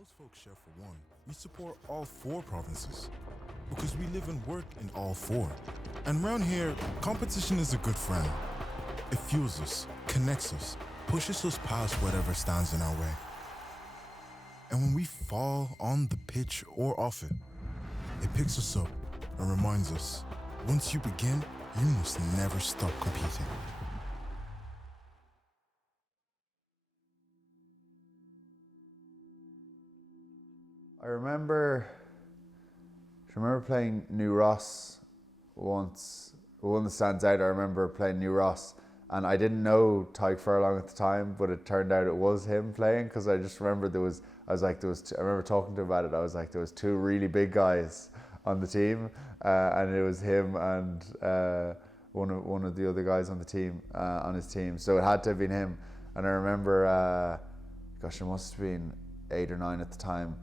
Most folks share for one, we support all 4 provinces because we live and work in all 4. And around here, competition is a good friend. It fuels us, connects us, pushes us past whatever stands in our way. And when we fall on the pitch or off it, it picks us up and reminds us, once you begin, you must never stop competing. I remember playing New Ross once. One that stands out, I remember playing New Ross, and I didn't know Tyke Furlong at the time, but it turned out it was him playing, because I just remember I remember talking to him about it. I was like, there was 2 really big guys on the team, and it was him and one of the other guys on the team, on his team. So it had to have been him. And I remember, gosh, it must have been 8 or 9 at the time.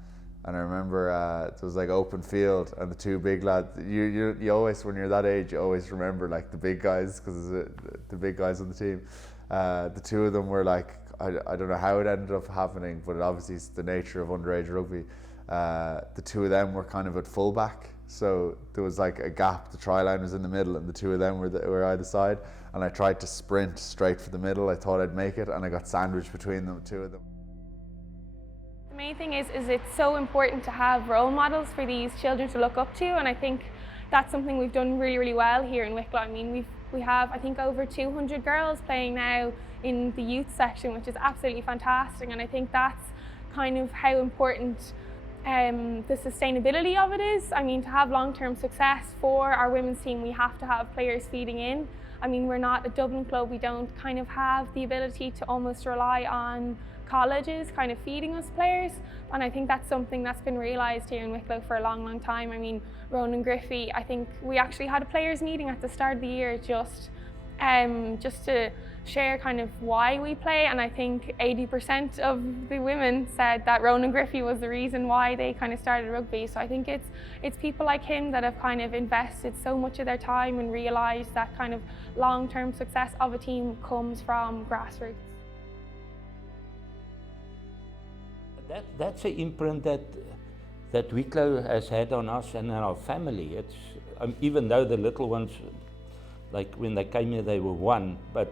And I remember it was like open field, and the 2 big lads. You always, when you're that age, you always remember like the big guys, because the big guys on the team. The 2 of them were like, I don't know how it ended up happening, but obviously it's the nature of underage rugby. The 2 of them were kind of at fullback, so there was like a gap. The try line was in the middle, and the 2 of them were either side. And I tried to sprint straight for the middle. I thought I'd make it, and I got sandwiched between them, 2 of them. The main thing is it's so important to have role models for these children to look up to, and I think that's something we've done really, really well here in Wicklow. I mean, we have, I think, over 200 girls playing now in the youth section, which is absolutely fantastic, and I think that's kind of how important the sustainability of it is. I mean, to have long-term success for our women's team, we have to have players feeding in. I mean, we're not a Dublin club. We don't kind of have the ability to almost rely on colleges kind of feeding us players, and I think that's something that's been realised here in Wicklow for a long, long time. I mean, Ronan Griffey, I think we actually had a players meeting at the start of the year just to share kind of why we play, and I think 80% of the women said that Ronan Griffey was the reason why they kind of started rugby. So I think it's people like him that have kind of invested so much of their time and realised that kind of long-term success of a team comes from grassroots. That's an imprint that Wicklow has had on us and on our family. It's even though the little ones, like when they came here, they were 1, but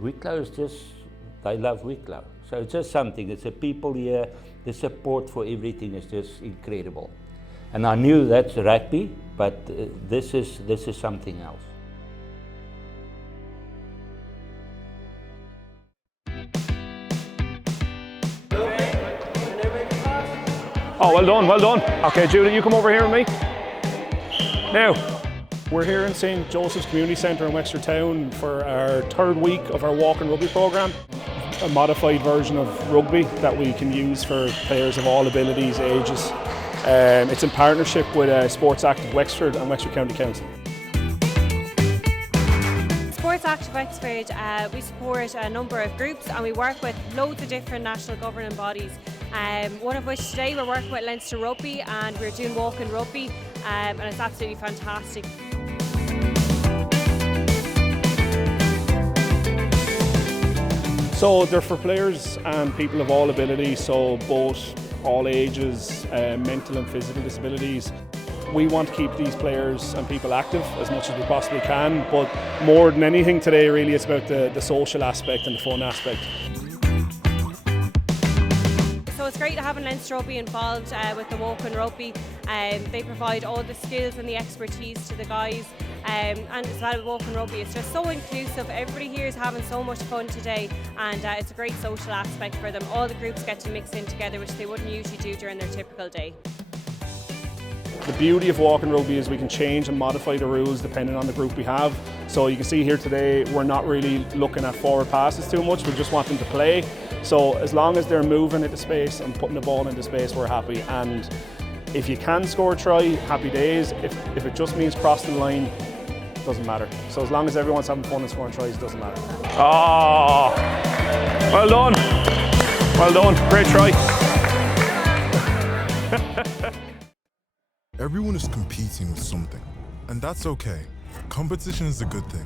Wicklow is just, they love Wicklow. So it's just something. It's the people here, the support for everything is just incredible. And I knew that's rugby, but this is something else. Oh, well done, well done. Okay, Julie, you come over here with me. Now, we're here in St. Joseph's Community Centre in Wexford Town for our 3rd week of our walk and rugby programme. A modified version of rugby that we can use for players of all abilities, ages. It's in partnership with Sports Active Wexford and Wexford County Council. Sports Active Wexford, we support a number of groups, and we work with loads of different national governing bodies. One of which today we're working with Leinster Rugby, and we're doing walk and rugby, and it's absolutely fantastic. So they're for players and people of all abilities, so both all ages, mental and physical disabilities. We want to keep these players and people active as much as we possibly can, but more than anything today really it's about the social aspect and the fun aspect. So it's great to have Leinster Rugby involved with the walk and rugby. They provide all the skills and the expertise to the guys, and as well with walk and rugby, it's just so inclusive. Everybody here is having so much fun today, and it's a great social aspect for them. All the groups get to mix in together, which they wouldn't usually do during their typical day. The beauty of walk and rugby is we can change and modify the rules depending on the group we have. So you can see here today we're not really looking at forward passes too much, we just want them to play. So as long as they're moving into space and putting the ball into space, we're happy. And if you can score a try, happy days. If it just means crossing the line, doesn't matter. So as long as everyone's having fun and scoring tries, it doesn't matter. Oh, well done. Well done, great try. Everyone is competing with something, and that's okay. Competition is a good thing.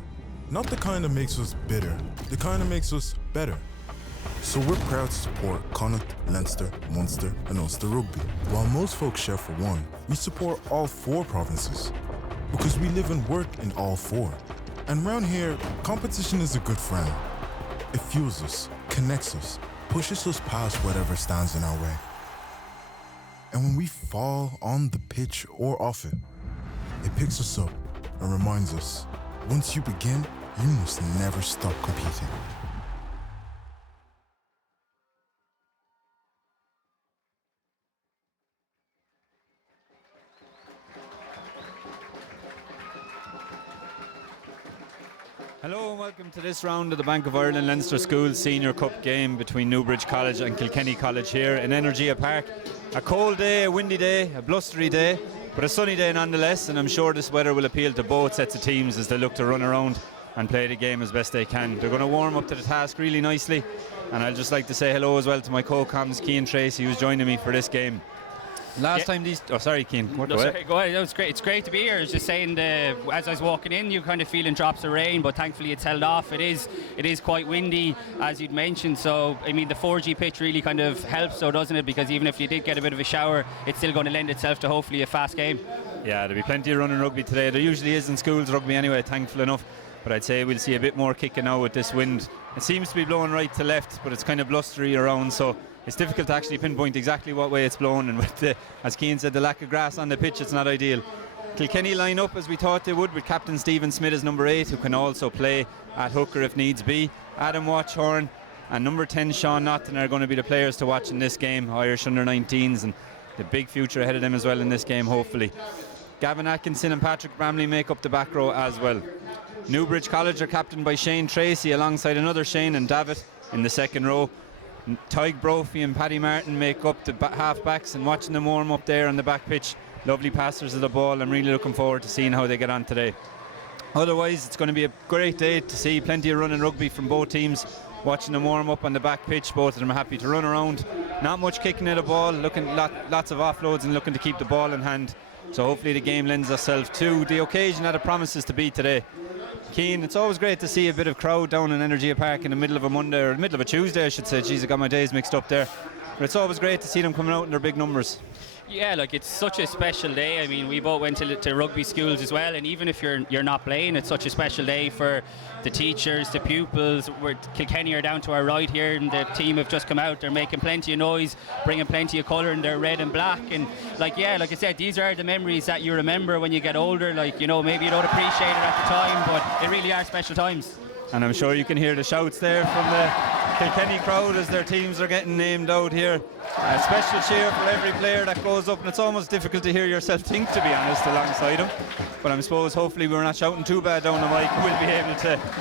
Not the kind that makes us bitter, the kind that makes us better. So we're proud to support Connacht, Leinster, Munster and Ulster Rugby. While most folks share for one, we support all 4 provinces because we live and work in all 4. And round here, competition is a good friend. It fuels us, connects us, pushes us past whatever stands in our way. And when we fall on the pitch or off it, it picks us up and reminds us, once you begin, you must never stop competing. Hello and welcome to this round of the Bank of Ireland Leinster Schools Senior Cup game between Newbridge College and Kilkenny College here in Energia Park. A cold day, a windy day, a blustery day, but a sunny day nonetheless, and I'm sure this weather will appeal to both sets of teams as they look to run around and play the game as best they can. They're going to warm up to the task really nicely, and I'd just like to say hello as well to my co-coms Cian Tracy, who's joining me for this game. Last time these... Oh, sorry, Cian. Go ahead. It was great. It's great to be here. I was just saying, as I was walking in, you kind of feeling drops of rain, but thankfully it's held off. It is quite windy, as you'd mentioned. So, I mean, the 4G pitch really kind of helps, so doesn't it? Because even if you did get a bit of a shower, it's still going to lend itself to hopefully a fast game. Yeah, there'll be plenty of running rugby today. There usually is in schools rugby anyway, thankful enough. But I'd say we'll see a bit more kicking now with this wind. It seems to be blowing right to left, but it's kind of blustery around, so it's difficult to actually pinpoint exactly what way it's blowing, and with the, as Cian said, the lack of grass on the pitch, it's not ideal. Kilkenny line up as we thought they would, with captain Stephen Smith as number 8, who can also play at hooker if needs be. Adam Watchhorn and number 10 Sean Naughton are going to be the players to watch in this game, Irish under-19s, and the big future ahead of them as well in this game, hopefully. Gavin Atkinson and Patrick Bramley make up the back row as well. Newbridge College are captained by Shane Tracy alongside another Shane and David in the second row. Tyg Brophy and Paddy Martin make up the half backs, and watching them warm up there on the back pitch, lovely passers of the ball. I'm really looking forward to seeing how they get on today. Otherwise, it's going to be a great day to see plenty of running rugby from both teams. Watching them warm up on the back pitch, both of them are happy to run around. Not much kicking at the ball, looking lots of offloads and looking to keep the ball in hand. So hopefully the game lends itself to the occasion that it promises to be today. Cian, it's always great to see a bit of crowd down in Energia Park in the middle of a Monday, or the middle of a Tuesday I should say. Jeez, I got my days mixed up there. But it's always great to see them coming out in their big numbers. Yeah, like it's such a special day. I mean, we both went to rugby schools as well, and even if you're not playing, it's such a special day for the teachers, the pupils. Kilkenny are down to our right here, and the team have just come out. They're making plenty of noise, bringing plenty of colour in their red and black. And like I said, these are the memories that you remember when you get older. Like, you know, maybe you don't appreciate it at the time, but it really are special times. And I'm sure you can hear the shouts there from the Kilkenny crowd as their teams are getting named out here. A special cheer for every player that goes up, and it's almost difficult to hear yourself think, to be honest, alongside them. But I suppose hopefully we're not shouting too bad down the mic.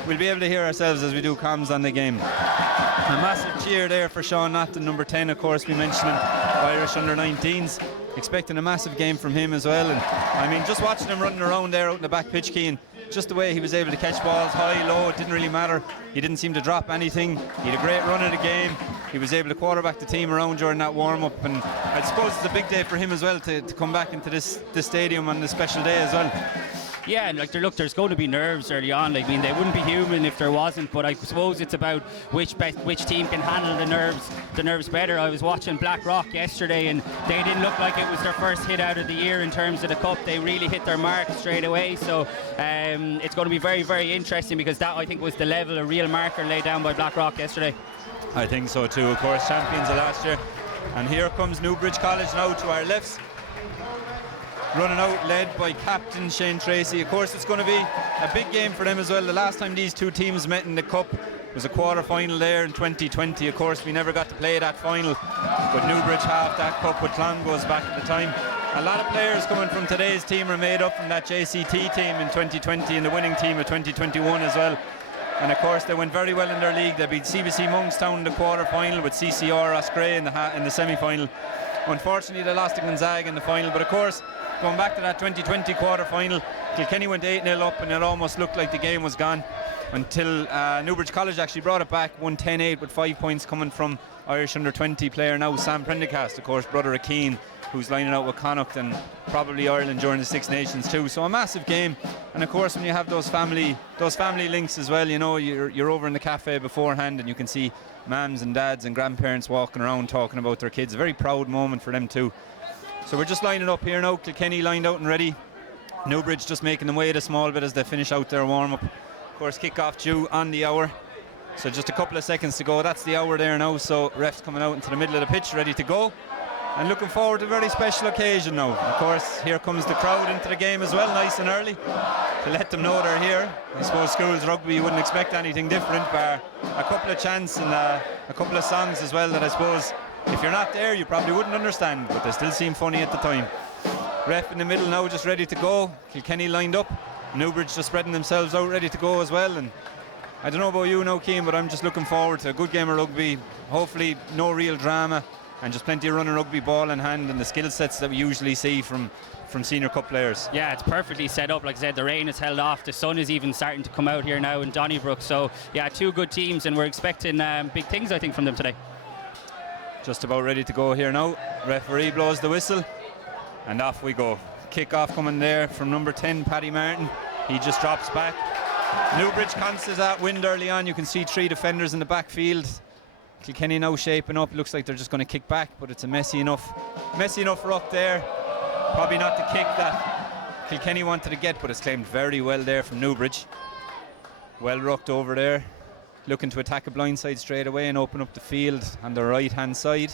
We'll be able to hear ourselves as we do comms on the game. A massive cheer there for Sean Naughton, number 10, of course, we mentioned him, Irish under-19s. Expecting a massive game from him as well. And I mean, just watching him running around there out in the back pitch, Cian, just the way he was able to catch balls high, low, it didn't really matter. He didn't seem to drop anything. He had a great run of the game. He was able to quarterback the team around during that warm-up, and I suppose it's a big day for him as well to come back into this stadium on this special day as well. Yeah, and there's going to be nerves early on. Like, I mean, they wouldn't be human if there wasn't. But I suppose it's about which team can handle the nerves better. I was watching Blackrock yesterday, and they didn't look like it was their first hit out of the year in terms of the cup. They really hit their mark straight away. So it's going to be very, very interesting, because that, I think, was the level, a real marker laid down by Blackrock yesterday. I think so too. Of course, champions of last year. And here comes Newbridge College now to our lefts. Running out, led by captain Shane Tracy. Of course, it's going to be a big game for them as well. The last time these two teams met in the cup was a quarter-final there in 2020. Of course, we never got to play that final, but Newbridge halved that cup with Clongowes back at the time. A lot of players coming from today's team are made up from that JCT team in 2020 and the winning team of 2021 as well. And of course, they went very well in their league. They beat CBC Monkstown in the quarter-final, with CCR Oscray in the semi-final. Unfortunately, they lost to Gonzaga in the final, but of course, going back to that 2020 quarter-final, Kilkenny went 8-0 up, and it almost looked like the game was gone. until Newbridge College actually brought it back, won 10-8 with 5 points coming from Irish under-20 player now Sam Prendergast, of course, brother of Keane, who's lining out with Connacht and probably Ireland during the Six Nations too. So a massive game, and of course when you have those family links as well, you know, you're over in the cafe beforehand and you can see mums and dads and grandparents walking around talking about their kids. A very proud moment for them too. So we're just lining up here now. Kilkenny lined out and ready. Newbridge just making them wait a small bit as they finish out their warm-up. Of course, kick-off due on the hour. So just a couple of seconds to go. That's the hour there now. So refs coming out into the middle of the pitch, ready to go. And looking forward to a very special occasion now. Of course, here comes the crowd into the game as well, nice and early, to let them know they're here. I suppose schools rugby, you wouldn't expect anything different, bar a couple of chants and a couple of songs as well that I suppose if you're not there you probably wouldn't understand, but they still seem funny at the time. Ref in the middle now, just ready to go. Kilkenny lined up. Newbridge just spreading themselves out, ready to go as well. And I don't know about you now, Keane, but I'm just looking forward to a good game of rugby. Hopefully no real drama and just plenty of running rugby, ball in hand, and the skill sets that we usually see from senior cup players. Yeah, it's perfectly set up. Like I said, the rain is held off. The sun is even starting to come out here now in Donnybrook. So yeah, two good teams, and we're expecting big things, I think, from them today. Just about ready to go here now. Referee blows the whistle and off we go. Kick-off coming there from number 10, Paddy Martin. He just drops back. Newbridge cancels that wind early on. You can see 3 defenders in the backfield. Kilkenny now shaping up. Looks like they're just going to kick back, but it's a messy enough ruck there. Probably not the kick that Kilkenny wanted to get, but it's claimed very well there from Newbridge. Well rucked over there. Looking to attack a blindside straight away and open up the field on the right hand side.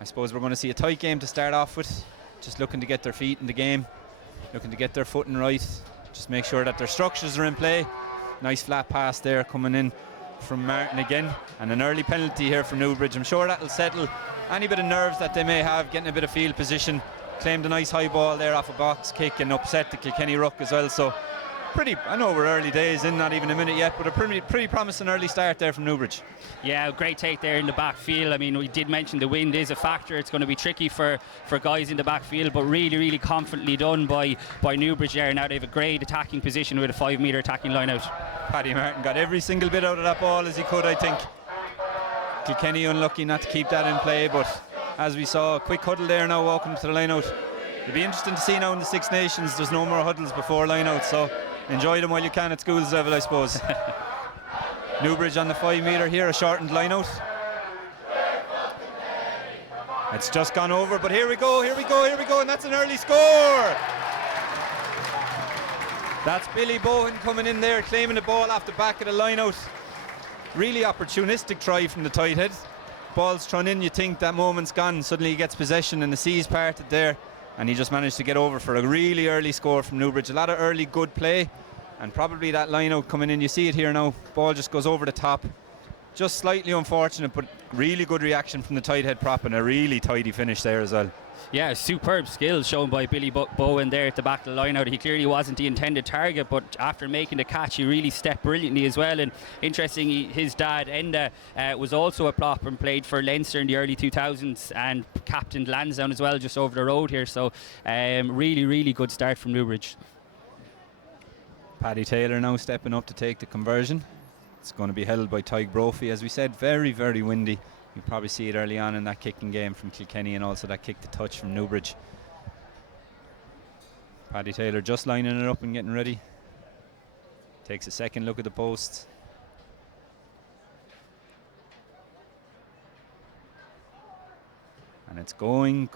I suppose we're going to see a tight game to start off with. Just looking to get their feet in the game, looking to get their footing right, just make sure that their structures are in play. Nice flat pass there coming in from Martin again, and an early penalty here from Newbridge. I'm sure that'll settle any bit of nerves that they may have, getting a bit of field position. Claimed a nice high ball there off a box kick and upset the Kilkenny ruck as well. So I know we're early days in, not even a minute yet, but a pretty promising early start there from Newbridge. Yeah, great take there in the backfield. I mean, we did mention the wind is a factor. It's going to be tricky for guys in the backfield, but really confidently done by Newbridge there. Now they have a great attacking position with a 5 metre attacking line out. Paddy Martin got every single bit out of that ball as he could, I think. Kilkenny unlucky not to keep that in play, but as we saw, a quick huddle there now walking to the line out. It'll be interesting to see now in the Six Nations, there's no more huddles before line out, so enjoy them while you can at schools level, I suppose. Newbridge on the 5 metre here, a shortened line out. It's just gone over, but here we go, and that's an early score. That's Billy Bowen coming in there, claiming the ball off the back of the line out. Really opportunistic try from the tight head. Ball's thrown in, you think that moment's gone, suddenly he gets possession and the sea's parted there, and he just managed to get over for a really early score from Newbridge. A lot of early good play, and probably that line out coming in, you see it here now, ball just goes over the top. Just slightly unfortunate, but really good reaction from the tight head prop and a really tidy finish there as well. Yeah, superb skills shown by Billy Bowen there at the back of the line out. He clearly wasn't the intended target, but after making the catch he really stepped brilliantly as well. And interesting, his dad Enda was also a prop and played for Leinster in the early 2000s and captained Lansdowne as well, just over the road here. So really good start from Newbridge. Paddy Taylor now stepping up to take the conversion. It's going to be held by Tyg Brophy. As we said, very windy. You probably see it early on in that kicking game from Kilkenny, and also that kick to touch from Newbridge. Paddy Taylor just lining it up and getting ready. Takes a second look at the post. And it's going,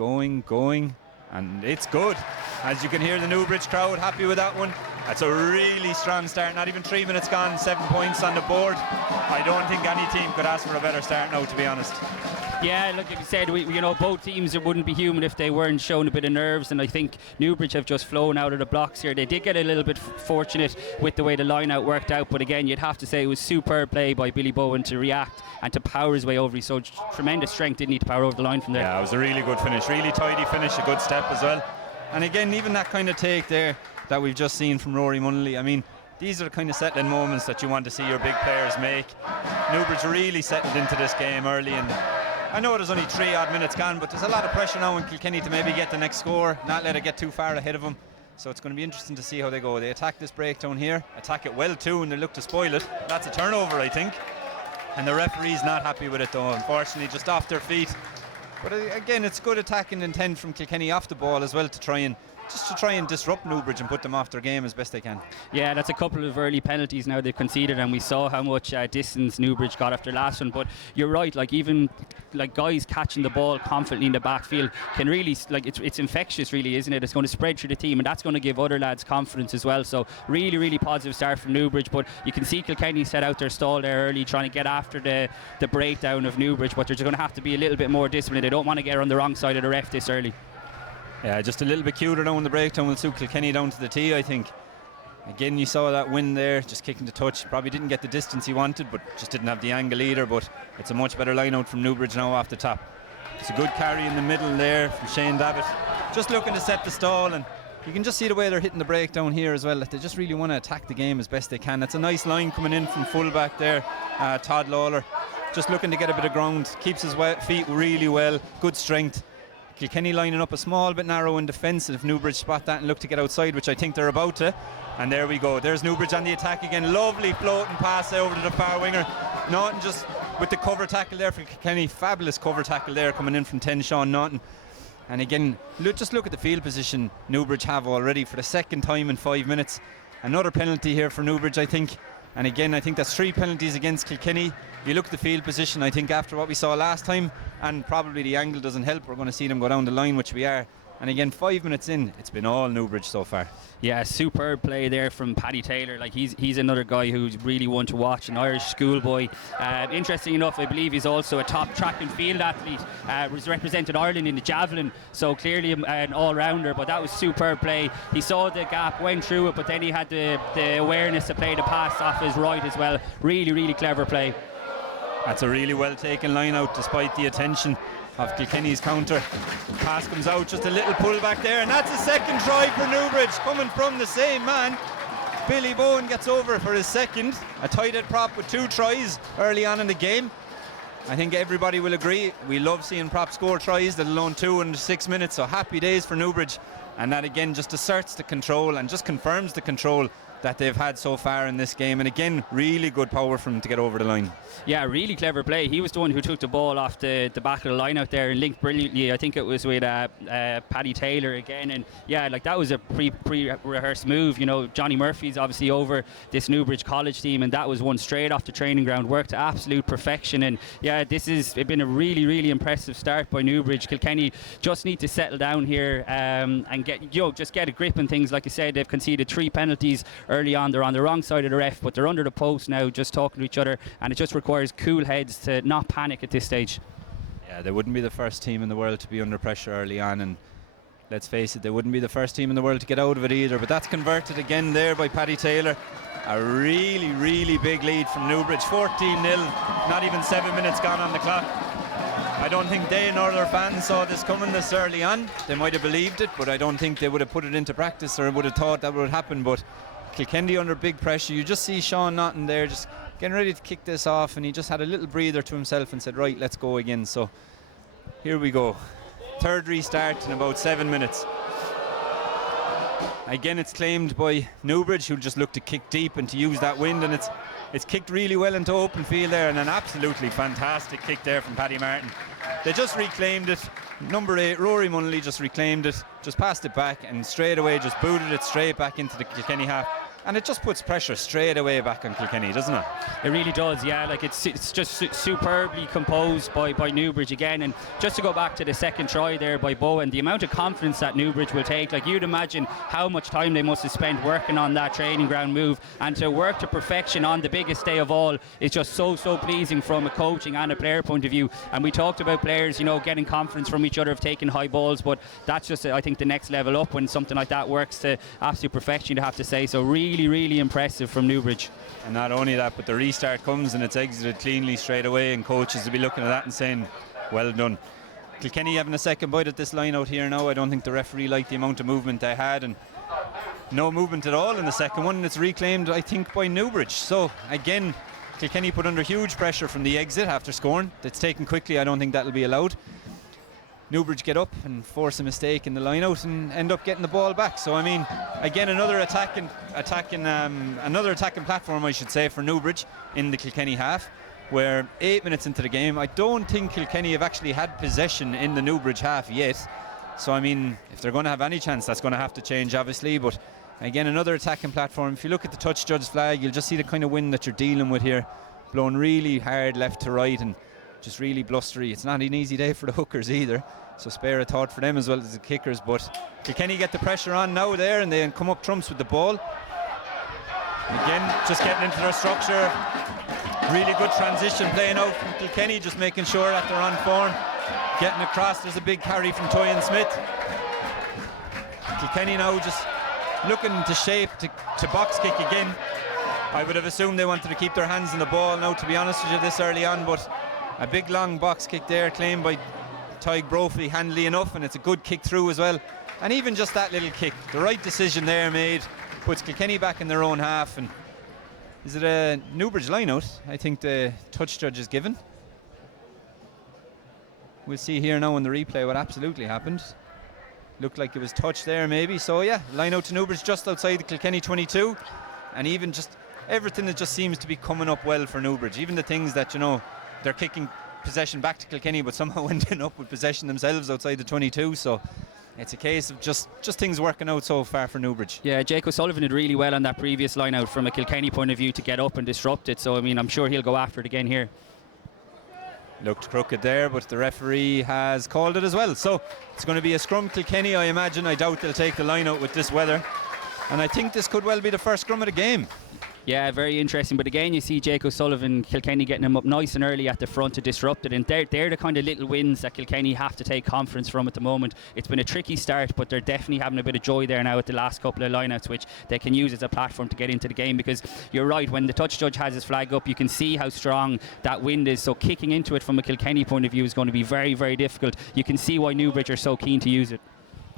and it's good. As you can hear the Newbridge crowd happy with that one. That's a really strong start. Not even 3 minutes gone, 7 points on the board. I don't think any team could ask for a better start now, to be honest. Yeah, like you said, both teams wouldn't be human if they weren't showing a bit of nerves, and I think Newbridge have just flown out of the blocks here. They did get a little bit fortunate with the way the line out worked out, but again, you'd have to say it was superb play by Billy Bowen to react and to power his way over. He showed tremendous strength, didn't need to power over the line from there. Yeah, it was a really good finish, really tidy finish, a good step as well. And again, even that kind of take there that we've just seen from Rory Munnelly, I mean, these are the kind of settling moments that you want to see your big players make. Newbridge really settled into this game early, and I know there's only 3 odd minutes gone, but there's a lot of pressure now in Kilkenny to maybe get the next score, not let it get too far ahead of them. So it's going to be interesting to see how they go. They attack this breakdown here, attack it well too, and they look to spoil it. That's a turnover, I think. And the referee's not happy with it though, unfortunately, just off their feet. But again, it's good attacking intent from Kilkenny off the ball as well to try and disrupt Newbridge and put them off their game as best they can. Yeah, that's a couple of early penalties now they've conceded, and we saw how much distance Newbridge got after last one. But you're right, like even like guys catching the ball confidently in the backfield can really, like, it's infectious, really, isn't it? It's going to spread through the team, and that's going to give other lads confidence as well. So really, really positive start from Newbridge. But you can see Kilkenny set out their stall there early, trying to get after the breakdown of Newbridge. But they're just going to have to be a little bit more disciplined. They don't want to get on the wrong side of the ref this early. Yeah, just a little bit cuter now in the breakdown will suit Kilkenny down to the tee, I think. Again, you saw that win there, just kicking the touch. Probably didn't get the distance he wanted, but just didn't have the angle either. But it's a much better line out from Newbridge now off the top. It's a good carry in the middle there from Shane Davitt. Just looking to set the stall, and you can just see the way they're hitting the breakdown here as well, that they just really want to attack the game as best they can. It's a nice line coming in from fullback there, Todd Lawler. Just looking to get a bit of ground, keeps his feet really well, good strength. Kilkenny lining up a small bit narrow in defence, and if Newbridge spot that and look to get outside, which I think they're about to, and there we go. There's Newbridge on the attack again. Lovely floating pass over to the far winger. Naughton just with the cover tackle there for Kilkenny. Fabulous cover tackle there coming in from 10 Sean Naughton. And again, just look at the field position Newbridge have already for the second time in 5 minutes. Another penalty here for Newbridge, I think. And again, I think that's 3 penalties against Kilkenny. You look at the field position, I think after what we saw last time, and probably the angle doesn't help, we're going to see them go down the line, which we are. And again, 5 minutes in, it's been all Newbridge so far. Yeah, superb play there from Paddy Taylor. Like he's another guy who's really one to watch, an Irish schoolboy. Interesting enough, I believe he's also a top track and field athlete. Was represented Ireland in the javelin, so clearly an all-rounder. But that was superb play. He saw the gap, went through it, but then he had the awareness to play the pass off his right as well. Really, really clever play. That's a really well taken line out despite the attention of Kilkenny's counter. Pass comes out, just a little pull back there, and that's a second try for Newbridge coming from the same man. Billy Bowen gets over for his second, a tight head prop with 2 tries early on in the game. I think everybody will agree, we love seeing prop score tries, let alone 2 in 6 minutes, so happy days for Newbridge. And that again just asserts the control and just confirms the control that they've had so far in this game. And again, really good power from him to get over the line. Yeah, really clever play. He was the one who took the ball off the back of the line out there and linked brilliantly. I think it was with Paddy Taylor again. And yeah, like that was a pre-rehearsed move. You know, Johnny Murphy's obviously over this Newbridge College team, and that was one straight off the training ground, worked to absolute perfection. And yeah, this has been a really, really impressive start by Newbridge. Kilkenny just need to settle down here and just get a grip on things. Like I said, they've conceded 3 penalties early on. They're on the wrong side of the ref, but they're under the post now, just talking to each other, and it just requires cool heads to not panic at this stage. Yeah, they wouldn't be the first team in the world to be under pressure early on, and let's face it, they wouldn't be the first team in the world to get out of it either. But that's converted again there by Paddy Taylor. A really, really big lead from Newbridge, 14-0, not even 7 minutes gone on the clock. I don't think they nor their fans saw this coming this early on. They might have believed it, but I don't think they would have put it into practice or would have thought that would happen. But Kilkenny under big pressure. You just see Sean Naughton there just getting ready to kick this off, and he just had a little breather to himself and said, right, let's go again. So here we go. Third restart in about 7 minutes. Again, it's claimed by Newbridge, who'll just look to kick deep and to use that wind, and it's kicked really well into open field there, and an absolutely fantastic kick there from Paddy Martin. They just reclaimed it. Number 8, Rory Munnelly, just reclaimed it, just passed it back, and straight away just booted it straight back into the Kilkenny half. And it just puts pressure straight away back on Kilkenny, doesn't it? It really does, yeah. Like it's just superbly composed by Newbridge again. And just to go back to the second try there by Bowen, the amount of confidence that Newbridge will take, like you'd imagine how much time they must have spent working on that training ground move, and to work to perfection on the biggest day of all is just so pleasing from a coaching and a player point of view. And we talked about players, you know, getting confidence from each other of taking high balls, but that's just, I think, the next level up when something like that works to absolute perfection, you'd have to say. So really impressive from Newbridge. And not only that, but the restart comes and it's exited cleanly straight away, and coaches will be looking at that and saying, well done. Kilkenny having a second bite at this line out here now. I don't think the referee liked the amount of movement they had, and no movement at all in the second one, and it's reclaimed, I think, by Newbridge. So again, Kilkenny put under huge pressure from the exit after scoring. It's taken quickly. I don't think that'll be allowed. Newbridge get up and force a mistake in the line-out and end up getting the ball back. So I mean, again, another attacking platform, I should say, for Newbridge in the Kilkenny half, where 8 minutes into the game, I don't think Kilkenny have actually had possession in the Newbridge half yet. So I mean, if they're going to have any chance, that's going to have to change, obviously. But again, another attacking platform. If you look at the touch judge flag, you'll just see the kind of wind that you're dealing with here, blowing really hard left to right and just really blustery. It's not an easy day for the hookers either, so spare a thought for them as well as the kickers. But Kilkenny get the pressure on now there, and they come up trumps with the ball. And again, just getting into their structure. Really good transition playing out from Kilkenny, just making sure that they're on form. Getting across, there's a big carry from Toyin Smith. Kilkenny now just looking to shape to box kick again. I would have assumed they wanted to keep their hands on the ball now, to be honest with you, this early on, but a big long box kick there claimed by Tadhg Brophy, handily enough, and it's a good kick through as well. And even just that little kick, the right decision there made, puts Kilkenny back in their own half. And is it a Newbridge line-out? I think the touch judge is given. We'll see here now on the replay what absolutely happened. Looked like it was touch there maybe. So yeah, line-out to Newbridge just outside the Kilkenny 22. And even just everything that just seems to be coming up well for Newbridge. Even the things that, you know, they're kicking possession back to Kilkenny, but somehow ending up with possession themselves outside the 22. So it's a case of just things working out so far for Newbridge. Yeah, Jake O'Sullivan did really well on that previous line out from a Kilkenny point of view to get up and disrupt it. So I mean, I'm sure he'll go after it again here. Looked crooked there, but the referee has called it as well. So it's going to be a scrum Kilkenny, I imagine. I doubt they'll take the line out with this weather. And I think this could well be the first scrum of the game. Yeah, very interesting. But again, you see Jake O'Sullivan, Kilkenny getting him up nice and early at the front to disrupt it. And they're the kind of little wins that Kilkenny have to take confidence from at the moment. It's been a tricky start, but they're definitely having a bit of joy there now at the last couple of lineouts, which they can use as a platform to get into the game. Because you're right, when the touch judge has his flag up, you can see how strong that wind is. So kicking into it from a Kilkenny point of view is going to be very, very difficult. You can see why Newbridge are so keen to use it.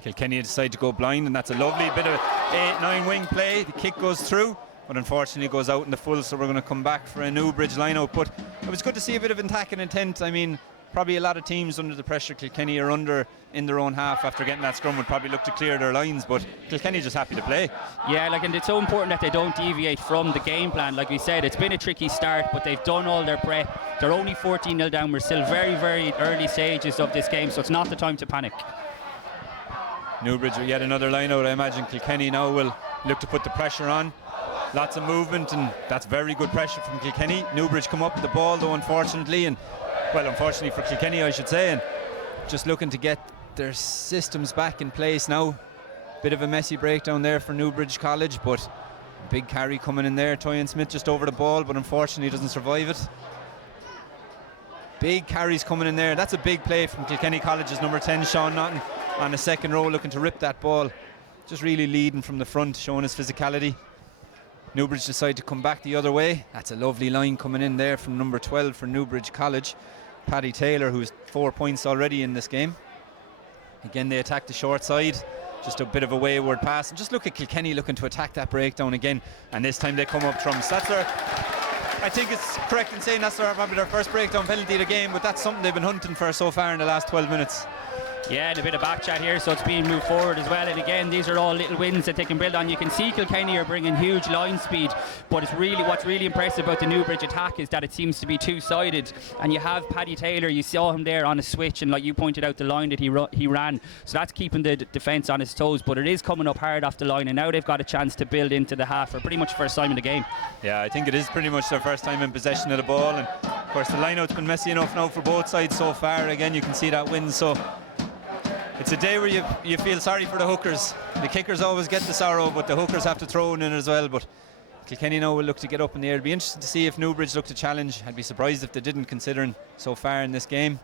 Kilkenny decide to go blind, and that's a lovely bit of 8-9 wing play. The kick goes through, but unfortunately goes out in the full, so we're going to come back for a Newbridge line-out. But it was good to see a bit of attacking intent. I mean, probably a lot of teams under the pressure Kilkenny are under in their own half after getting that scrum would probably look to clear their lines, but Kilkenny just happy to play. Yeah, and it's so important that they don't deviate from the game plan. Like we said, it's been a tricky start, but they've done all their prep. They're only 14-0 down. We're still very, very early stages of this game, so it's not the time to panic. Newbridge yet another line out. I imagine Kilkenny now will look to put the pressure on. Lots of movement, and that's very good pressure from Kilkenny. Newbridge come up with the ball though, unfortunately, and well, unfortunately for Kilkenny, I should say, and just looking to get their systems back in place now. Bit of a messy breakdown there for Newbridge College, but big carry coming in there. Toyin Smith just over the ball, but unfortunately doesn't survive it. Big carries coming in there. That's a big play from Kilkenny College's number 10, Sean Naughton, on the second row, looking to rip that ball. Just really leading from the front, showing his physicality. Newbridge decide to come back the other way. That's a lovely line coming in there from number 12 for Newbridge College, Paddy Taylor, who's 4 points already in this game. Again, they attack the short side. Just a bit of a wayward pass. And just look at Kilkenny looking to attack that breakdown again. And this time they come up trumps. That's their, I think it's correct in saying that's probably their first breakdown penalty of the game, but that's something they've been hunting for so far in the last 12 minutes. Yeah, and a bit of back chat here, so it's being moved forward as well. And again, these are all little wins that they can build on. You can see Kilkenny are bringing huge line speed, but it's really what's really impressive about the Newbridge attack is that it seems to be two-sided. And you have Paddy Taylor, you saw him there on a switch, and like you pointed out, the line that he ran. So that's keeping the defence on his toes, but it is coming up hard off the line, and now they've got a chance to build into the half for pretty much the first time in the game. Yeah, I think it is pretty much their first time in possession of the ball, and of course the line-out's been messy enough now for both sides so far. Again, you can see that win, so it's a day where you feel sorry for the hookers. The kickers always get the sorrow, but the hookers have to throw in as well. But Kilkenny now will look to get up in the air. It'll be interesting to see if Newbridge look to challenge. I'd be surprised if they didn't, considering so far in this game.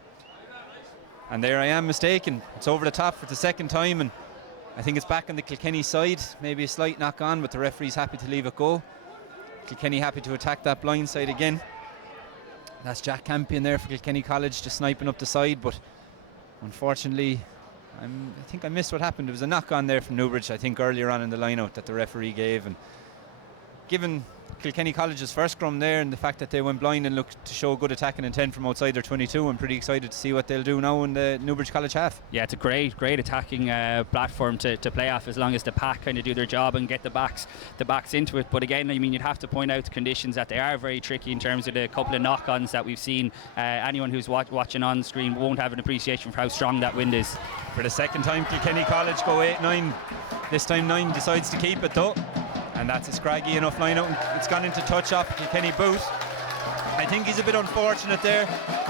And there I am mistaken. It's over the top for the second time, and I think it's back on the Kilkenny side. Maybe a slight knock on, but the referee's happy to leave it go. Kilkenny happy to attack that blind side again. That's Jack Campion there for Kilkenny College, just sniping up the side, but unfortunately I think I missed what happened. There was a knock on there from Newbridge, I think, earlier on in the line-out that the referee gave, and given Kilkenny College's first scrum there and the fact that they went blind and looked to show good attacking intent from outside their 22, I'm pretty excited to see what they'll do now in the Newbridge College half. Yeah, it's a great attacking platform to play off, as long as the pack kind of do their job and get the backs into it. But again, I mean, you'd have to point out the conditions, that they are very tricky in terms of the couple of knock-ons that we've seen. Anyone who's watching on screen won't have an appreciation for how strong that wind is. For the second time, Kilkenny College go 8-9. This time 9 decides to keep it though. And that's a scraggy enough line out. It's gone into touch off Kilkenny boot. I think he's a bit unfortunate there.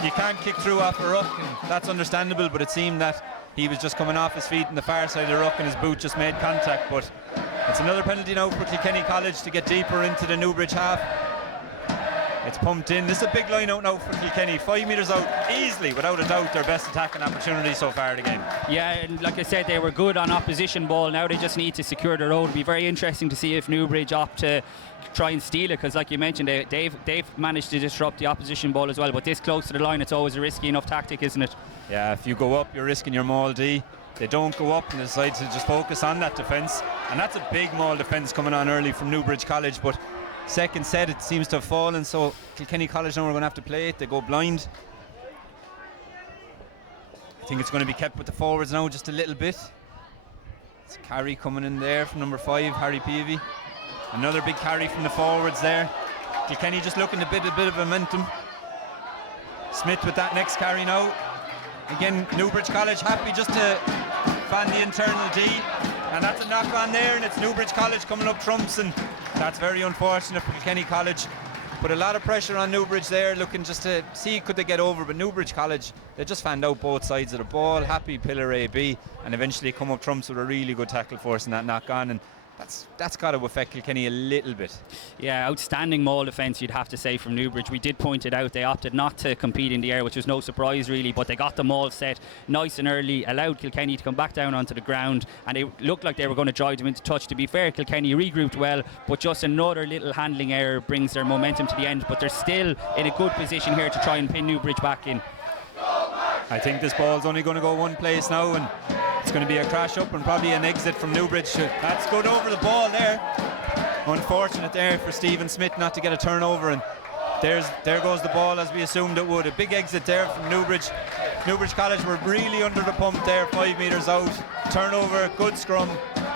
You can't kick through off a ruck, and that's understandable, but it seemed that he was just coming off his feet on the far side of the ruck and his boot just made contact. But it's another penalty now for Kilkenny College to get deeper into the Newbridge half. It's pumped in. This is a big line out now for Kilkenny. 5 metres out easily, without a doubt, their best attacking opportunity so far of the game. Yeah, and like I said, they were good on opposition ball. Now they just need to secure the road. It'll be very interesting to see if Newbridge opt to try and steal it, because like you mentioned, they've managed to disrupt the opposition ball as well. But this close to the line, it's always a risky enough tactic, isn't it? Yeah, if you go up, you're risking your maul D. They don't go up and decide to just focus on that defence. And that's a big maul defence coming on early from Newbridge College. But second set, it seems to have fallen, so Kilkenny College now are going to have to play it. They go blind. I think it's going to be kept with the forwards now just a little bit. It's a carry coming in there from number 5, Harry Peavy. Another big carry from the forwards there. Kilkenny just looking a bit of momentum. Smith with that next carry now. Again, Newbridge College happy just to fan the internal D. And that's a knock on there, and it's Newbridge College coming up trumps, and that's very unfortunate for Kilkenny College. Put a lot of pressure on Newbridge there, looking just to see could they get over, but Newbridge College, they just fanned out both sides of the ball, happy pillar A, B, and eventually come up trumps with a really good tackle force and that knock on, and that's got to affect Kilkenny a little bit. Yeah, outstanding maul defence, you'd have to say, from Newbridge. We did point it out, they opted not to compete in the air, which was no surprise really, but they got the maul set nice and early, allowed Kilkenny to come back down onto the ground, and it looked like they were going to drive them into touch. To be fair, Kilkenny regrouped well, but just another little handling error brings their momentum to the end, but they're still in a good position here to try and pin Newbridge back in. I think this ball's only going to go one place now, and it's going to be a crash up and probably an exit from Newbridge. That's good over the ball there. Unfortunate there for Stephen Smith not to get a turnover, and there goes the ball as we assumed it would. A big exit there from Newbridge. Newbridge College were really under the pump there, 5 metres out. Turnover, good scrum,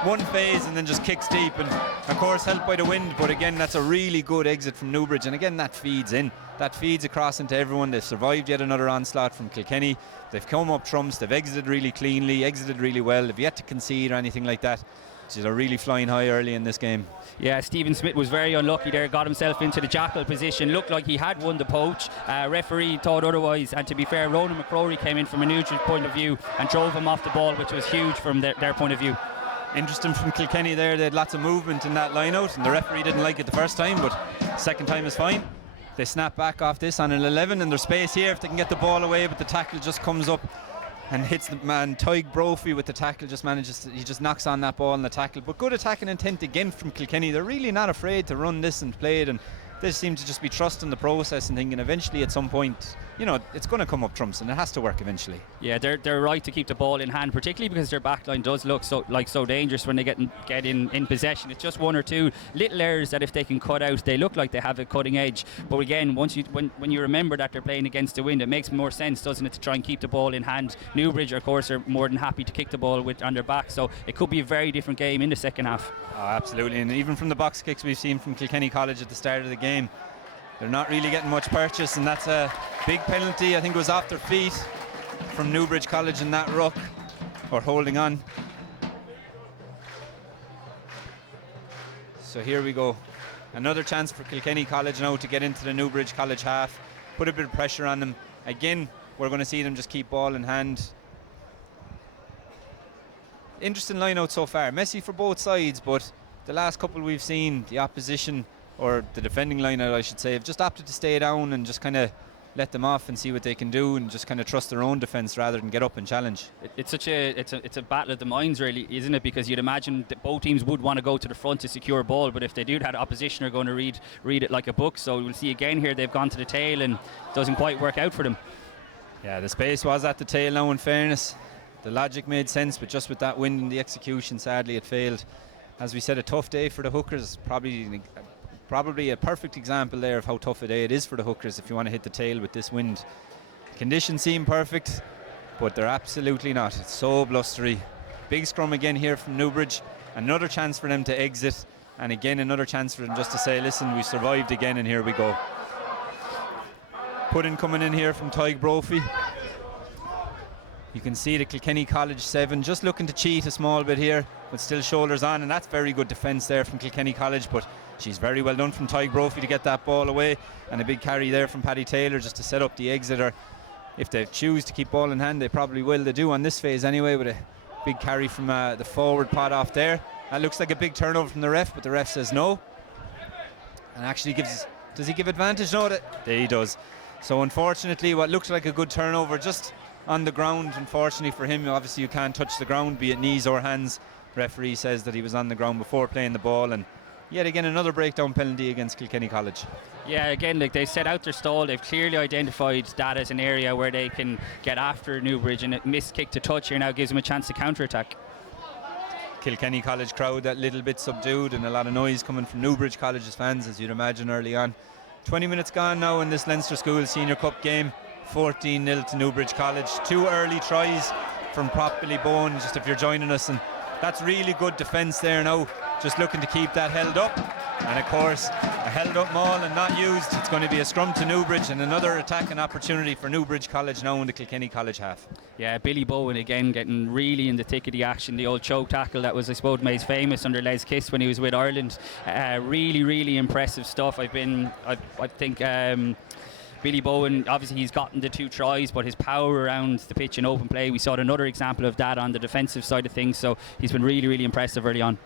one phase, and then just kicks deep, and of course helped by the wind, but again that's a really good exit from Newbridge, and again that feeds in. That feeds across into everyone. They've survived yet another onslaught from Kilkenny. They've come up trumps, they've exited really cleanly, exited really well, they've yet to concede or anything like that. They're really flying high early in this game. Yeah, Stephen Smith was very unlucky there, got himself into the jackal position, looked like he had won the poach. Referee thought otherwise, and to be fair, Ronan McCrory came in from a neutral point of view and drove him off the ball, which was huge from their point of view. Interesting from Kilkenny there, they had lots of movement in that line out, and the referee didn't like it the first time, but second time is fine. They snap back off this on an 11, and there's space here if they can get the ball away, but the tackle just comes up and hits the man. Tyg Brophy with the tackle just manages he just knocks on that ball in the tackle, but good attacking intent again from Kilkenny. They're really not afraid to run this and play it, and they seem to just be trusting the process and thinking eventually at some point, it's going to come up trumps, and it has to work eventually. Yeah, they're right to keep the ball in hand, particularly because their backline does look so dangerous when they get in possession. It's just one or two little errors that if they can cut out, they look like they have a cutting edge. But again, when you remember that they're playing against the wind, it makes more sense, doesn't it, to try and keep the ball in hand. Newbridge, of course, are more than happy to kick the ball on their back, so it could be a very different game in the second half. Oh, absolutely, and even from the box kicks we've seen from Kilkenny College at the start of the game, they're not really getting much purchase, and that's a big penalty. I think it was off their feet from Newbridge College in that ruck, or holding on. So here we go. Another chance for Kilkenny College now to get into the Newbridge College half, put a bit of pressure on them. Again, we're going to see them just keep ball in hand. Interesting line out so far. Messy for both sides, but the last couple we've seen, the opposition, or the defending line out I should say, have just opted to stay down and just kind of let them off and see what they can do, and just kind of trust their own defence rather than get up and challenge. It's a battle of the minds, really, isn't it? Because you'd imagine that both teams would want to go to the front to secure a ball, but if they do, that opposition are going to read it like a book. So we'll see again here, they've gone to the tail and it doesn't quite work out for them. Yeah, the space was at the tail now, in fairness. The logic made sense, but just with that wind and the execution, sadly it failed. As we said, a tough day for the hookers, probably probably a perfect example there of how tough a day it is for the hookers if you want to hit the tail with this wind. Conditions seem perfect, but they're absolutely not. It's so blustery. Big scrum again here from Newbridge. Another chance for them to exit, and again another chance for them just to say, listen, we survived again, and here we go. Puddin coming in here from Tadhg Brophy. You can see the Kilkenny College 7 just looking to cheat a small bit here, but still shoulders on, and that's very good defence there from Kilkenny College, but she's very well done from Tadhg Brophy to get that ball away, and a big carry there from Paddy Taylor just to set up the exit, or if they choose to keep ball in hand, they probably will. They do on this phase anyway, with a big carry from the forward pot off there. That looks like a big turnover from the ref, but the ref says no, and actually does he give advantage? No, there he does. So unfortunately, what looked like a good turnover just on the ground, unfortunately for him, obviously you can't touch the ground, be it knees or hands. Referee says that he was on the ground before playing the ball, and yet again another breakdown penalty against Kilkenny College. Yeah, again, like, they set out their stall. They've clearly identified that as an area where they can get after Newbridge, and a missed kick to touch here now gives them a chance to counter-attack. Kilkenny College crowd that little bit subdued, and a lot of noise coming from Newbridge College's fans, as you'd imagine, early on. 20 minutes gone now in this Leinster School Senior Cup game. 14-0 to Newbridge College. 2 early tries from prop Billy Bowen, just if you're joining us, and that's really good defence there now, just looking to keep that held up. And of course, a held up maul and not used. It's going to be a scrum to Newbridge, and another attacking opportunity for Newbridge College now in the Kilkenny College half. Yeah, Billy Bowen again getting really in the thick of the action. The old choke tackle that was, I suppose, made famous under Les Kiss when he was with Ireland. Really, really impressive stuff. I think Billy Bowen, obviously he's gotten the 2 tries, but his power around the pitch in open play, we saw another example of that on the defensive side of things, so he's been really, really impressive early on.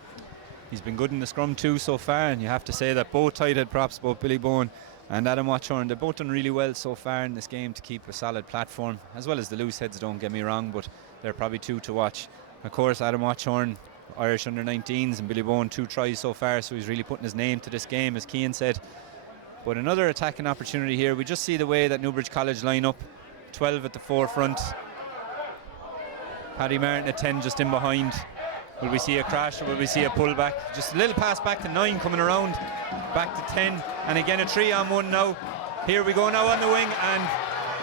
He's been good in the scrum too so far, and you have to say that both tight head props, both Billy Bowen and Adam Watchorn, they've both done really well so far in this game to keep a solid platform, as well as the loose heads, don't get me wrong, but they're probably 2 to watch. Of course, Adam Watchorn, Irish under-19s, and Billy Bowen 2 tries so far, so he's really putting his name to this game, as Cian said. But another attacking opportunity here. We just see the way that Newbridge College line up. 12 at the forefront. Paddy Martin at 10 just in behind. Will we see a crash or will we see a pullback? Just a little pass back to 9 coming around. Back to 10. And again a 3-on-1 now. Here we go now on the wing. And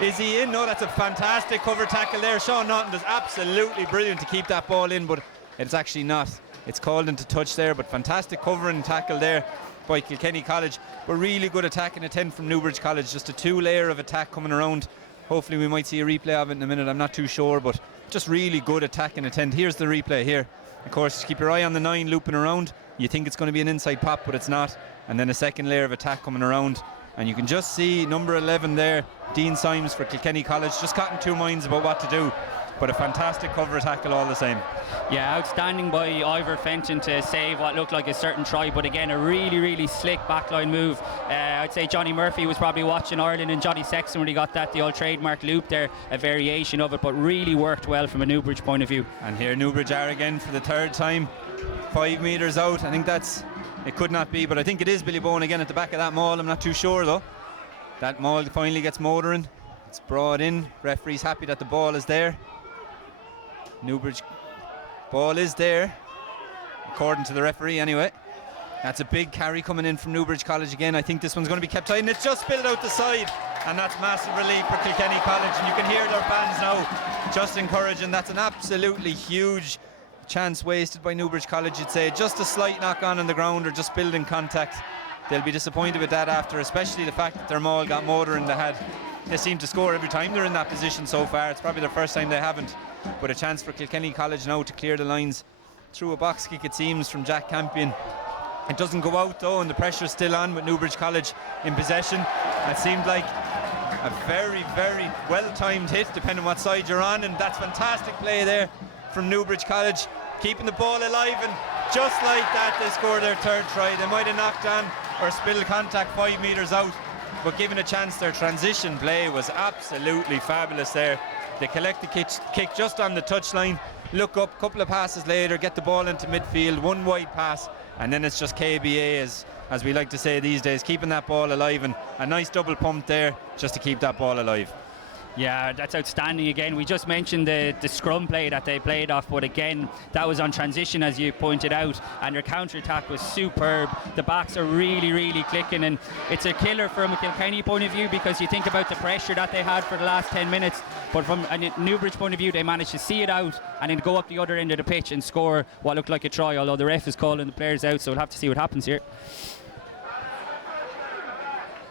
is he in? No, that's a fantastic cover tackle there. Sean Naughton does absolutely brilliant to keep that ball in, but it's actually not. It's called into touch there, but fantastic covering tackle there by Kilkenny College, but really good attacking attempt from Newbridge College. Just a 2-layer of attack coming around. Hopefully we might see a replay of it in a minute, I'm not too sure, but just really good attacking attempt. Here's the replay here. Of course, keep your eye on the 9 looping around. You think it's going to be an inside pop, but it's not. And then a second layer of attack coming around, and you can just see number 11 there, Dean Symes for Kilkenny College, just caught in 2 minds about what to do, but a fantastic cover tackle all the same. Yeah, outstanding by Ivor Fenton to save what looked like a certain try, but again a really, really slick backline move. I'd say Johnny Murphy was probably watching Ireland and Johnny Sexton when he got that, the old trademark loop there, a variation of it, but really worked well from a Newbridge point of view. And here Newbridge are again for the 3rd time, 5 metres out. I think it could not be, but I think it is Billy Bowen again at the back of that maul. I'm not too sure though. That maul finally gets motoring. It's brought in. Referee's happy that the ball is there. Newbridge ball is there, according to the referee anyway. That's a big carry coming in from Newbridge College again. I think this one's going to be kept tight, and it's just spilled out the side, and that's massive relief for Kilkenny College, and you can hear their fans now just encouraging. That's an absolutely huge chance wasted by Newbridge College, you'd say. Just a slight knock on the ground or just building contact. They'll be disappointed with that after, especially the fact that their maul got motoring. They seem to score every time they're in that position so far. It's probably their first time they haven't. But a chance for Kilkenny College now to clear the lines through a box kick, it seems, from Jack Campion. It doesn't go out though, and the pressure's still on with Newbridge College in possession. It seemed like a very, very well-timed hit, depending on what side you're on, and that's fantastic play there from Newbridge College, keeping the ball alive, and just like that they scored their 3rd try. They might have knocked on or spilled contact 5 metres out, but given a chance, their transition play was absolutely fabulous there. They collect the kick just on the touchline, look up, couple of passes later, get the ball into midfield, 1 wide pass, and then it's just KBA, as we like to say these days, keeping that ball alive, and a nice double pump there just to keep that ball alive. Yeah, that's outstanding again. We just mentioned the scrum play that they played off, but again, that was on transition, as you pointed out, and their counter-attack was superb. The backs are really, really clicking, and it's a killer from a Kilkenny point of view, because you think about the pressure that they had for the last 10 minutes, but from a Newbridge point of view, they managed to see it out and then go up the other end of the pitch and score what looked like a try, although the ref is calling the players out, so we'll have to see what happens here.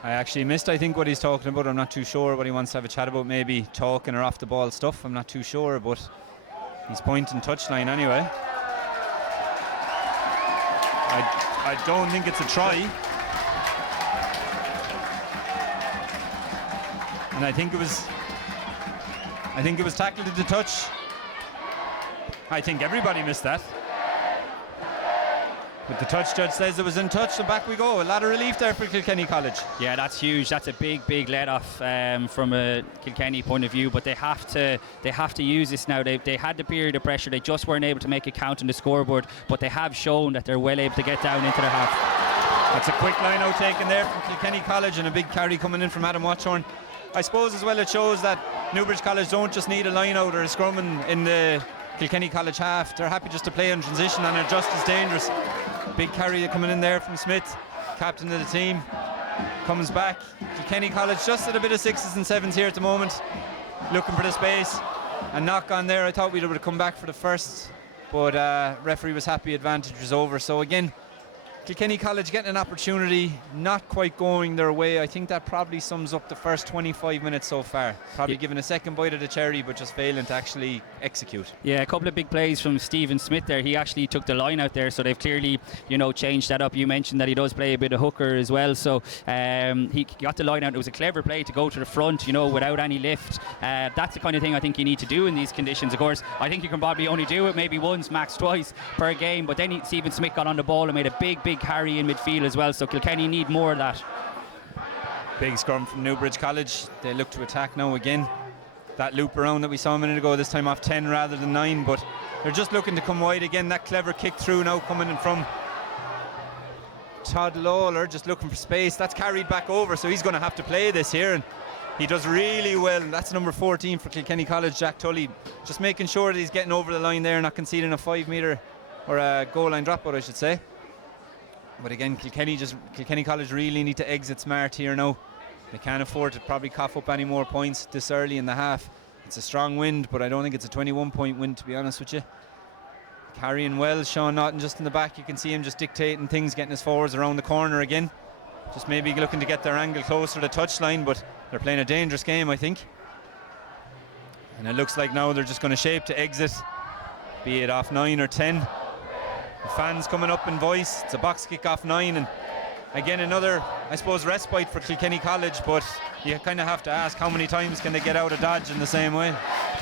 I actually missed, I think, what he's talking about. I'm not too sure what he wants to have a chat about, maybe talking or off the ball stuff. I'm not too sure, but he's pointing touchline anyway. I don't think it's a try. And I think it was tackled at the touch. I think everybody missed that. But the touch judge says it was in touch, so back we go. A lot of relief there for Kilkenny College. Yeah, that's huge. That's a big let off from a Kilkenny point of view. But they have to use this now. They had the period of pressure. They just weren't able to make a count on the scoreboard. But they have shown that they're well able to get down into the half. That's a quick line out taken there from Kilkenny College, and a big carry coming in from Adam Watchorn. I suppose as well it shows that Newbridge College don't just need a line out or a scrum in the Kilkenny College half. They're happy just to play in transition and are just as dangerous. Big carry coming in there from Smith, captain of the team, comes back. Kilkenny College just at a bit of 6s and 7s here at the moment, looking for the space. A knock on there. I thought we would have come back for the first, but referee was happy, advantage was over. So again, Kilkenny College getting an opportunity, not quite going their way. I think that probably sums up the first 25 minutes so far. Probably given a second bite of the cherry, but just failing to actually execute. Yeah, a couple of big plays from Stephen Smith there. He actually took the line out there, so they've clearly, changed that up. You mentioned that he does play a bit of hooker as well, so he got the line out. It was a clever play to go to the front, without any lift. That's the kind of thing I think you need to do in these conditions. Of course, I think you can probably only do it maybe once, max twice per game, but then Stephen Smith got on the ball and made a big carry in midfield as well, so Kilkenny need more of that. Big scrum from Newbridge College. They look to attack now again. That loop around that we saw a minute ago, this time off 10 rather than 9, but they're just looking to come wide again. That clever kick through now coming in from Todd Lawler, just looking for space. That's carried back over, so he's going to have to play this here, and he does really well. That's number 14 for Kilkenny College, Jack Tully, just making sure that he's getting over the line there, not conceding a 5 metre or a goal line dropout, I should say. But again, Kilkenny College really need to exit smart here now. They can't afford to probably cough up any more points this early in the half. It's a strong wind, but I don't think it's a 21-point wind, to be honest with you. Carrying well, Sean Naughton just in the back. You can see him just dictating things, getting his forwards around the corner again. Just maybe looking to get their angle closer to the touchline, but they're playing a dangerous game, I think. And it looks like now they're just going to shape to exit, be it off 9 or 10. The fans coming up in voice. It's a box kick off 9, and again another, I suppose, respite for Kilkenny College, but you kind of have to ask how many times can they get out of dodge in the same way.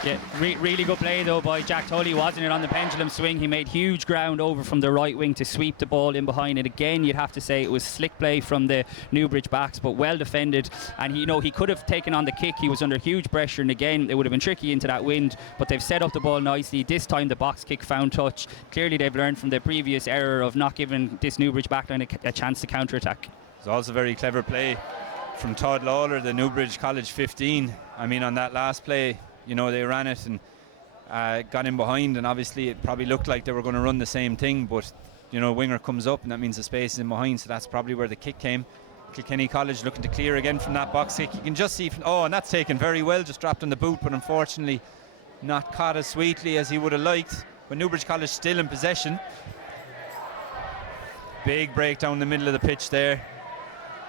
Yeah, really good play though by Jack Tully, wasn't it, on the pendulum swing. He made huge ground over from the right wing to sweep the ball in behind it. Again, you'd have to say it was slick play from the Newbridge backs, but well defended, and he could have taken on the kick. He was under huge pressure, and again it would have been tricky into that wind, but they've set up the ball nicely. This time the box kick found touch. Clearly they've learned from the previous error of not giving this Newbridge backline a chance to counter attack. It's also very clever play from Todd Lawler, the Newbridge College 15. I mean, on that last play, they ran it and got in behind, and obviously it probably looked like they were going to run the same thing, but winger comes up and that means the space is in behind, so that's probably where the kick came. Kilkenny College looking to clear again from that box kick. You can just see and that's taken very well, just dropped on the boot, but unfortunately not caught as sweetly as he would have liked. But Newbridge College still in possession. Big break down the middle of the pitch there.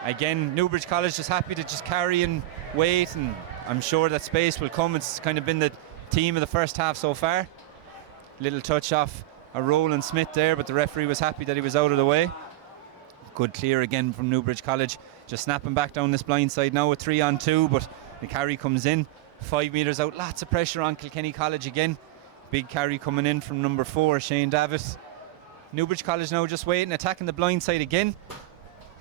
Again, Newbridge College just happy to just carry and wait, and I'm sure that space will come. It's kind of been the theme of the first half so far. Little touch off a Roland Smith there, but the referee was happy that he was out of the way. Good clear again from Newbridge College. Just snapping back down this blind side now with 3-on-2, but the carry comes in 5 metres out. Lots of pressure on Kilkenny College again. Big carry coming in from number 4, Shane Davitt. Newbridge College now just waiting, attacking the blind side again.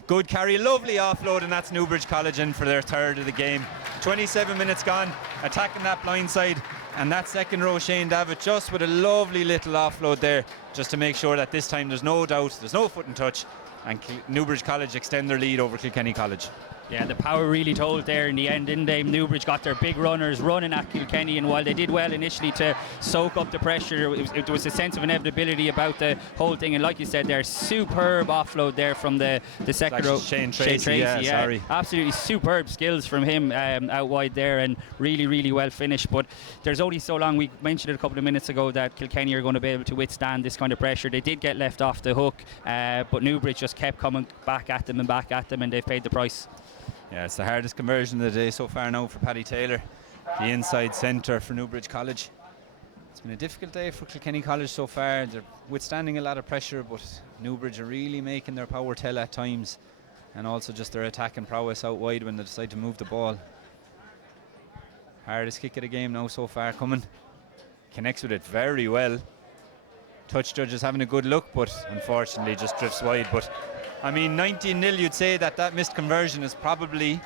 Good carry, lovely offload, and that's Newbridge College in for their third of the game. 27 minutes gone, attacking that blind side, and that second row, Shane Davitt, just with a lovely little offload there, just to make sure that this time there's no doubt, there's no foot in touch, and Newbridge College extend their lead over Kilkenny College. Yeah, the power really told there in the end, didn't they? Newbridge got their big runners running at Kilkenny, and while they did well initially to soak up the pressure, it was a sense of inevitability about the whole thing. And like you said, their superb offload there from the second row. Shane Tracy, sorry. Absolutely superb skills from him out wide there, and really, really well finished. But there's only so long. We mentioned it a couple of minutes ago that Kilkenny are going to be able to withstand this kind of pressure. They did get left off the hook, but Newbridge just kept coming back at them, and they've paid the price. Yeah, it's the hardest conversion of the day so far now for Paddy Taylor, the inside centre for Newbridge College. It's been a difficult day for Kilkenny College so far. They're withstanding a lot of pressure, but Newbridge are really making their power tell at times, and also just their attacking prowess out wide when they decide to move the ball. Hardest kick of the game now so far coming. Connects with it very well. Touch judge is having a good look, but unfortunately just drifts wide. But I mean, 19-0, you'd say that missed conversion is probably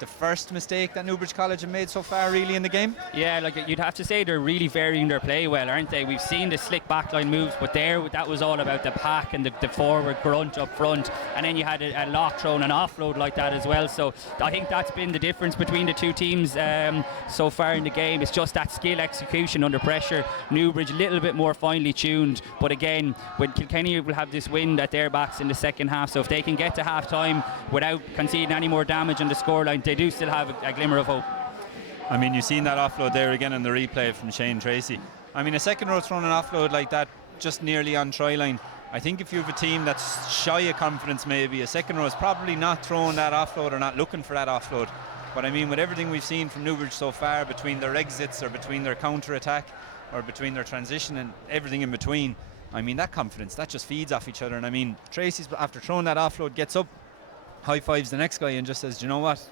the first mistake that Newbridge College have made so far really in the game. Yeah, like you'd have to say they're really varying their play well, aren't they? We've seen the slick backline moves, but that was all about the pack and the forward grunt up front, and then you had a lock throw and an offload like that as well. So I think that's been the difference between the two teams so far in the game. It's just that skill execution under pressure. Newbridge a little bit more finely tuned, but again, when Kilkenny will have this wind at their backs in the second half, so if they can get to half time without conceding any more damage on the scoreline, they do still have a glimmer of hope. I mean, you've seen that offload there again in the replay from Shane Tracy. I mean, a second row throwing an offload like that just nearly on try line. I think if you have a team that's shy of confidence, maybe a second row is probably not throwing that offload or not looking for that offload. But I mean, with everything we've seen from Newbridge so far, between their exits or between their counter attack or between their transition and everything in between, I mean, that confidence, that just feeds off each other. And I mean, Tracy's, after throwing that offload, gets up, high fives the next guy and just says, you know what,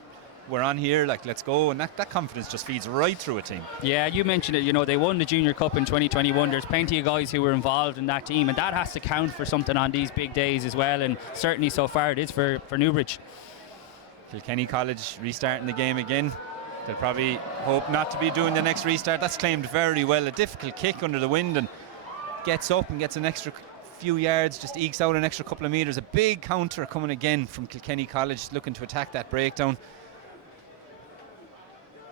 we're on here, like, let's go. And that confidence just feeds right through a team. Yeah, you mentioned it, you know, they won the Junior Cup in 2021. There's plenty of guys who were involved in that team, and that has to count for something on these big days as well, and certainly so far it is for Newbridge. Kilkenny College restarting the game again. They'll probably hope not to be doing the next restart. That's claimed very well. A difficult kick under the wind, and gets up and gets an extra few yards, just ekes out an extra couple of metres. A big counter coming again from Kilkenny College, looking to attack that breakdown.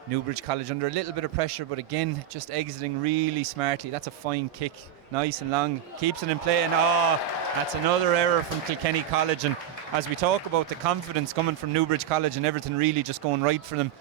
Newbridge College under a little bit of pressure, but again, just exiting really smartly. That's a fine kick, nice and long, keeps it in play, and that's another error from Kilkenny College. And as we talk about the confidence coming from Newbridge College and everything really just going right for them,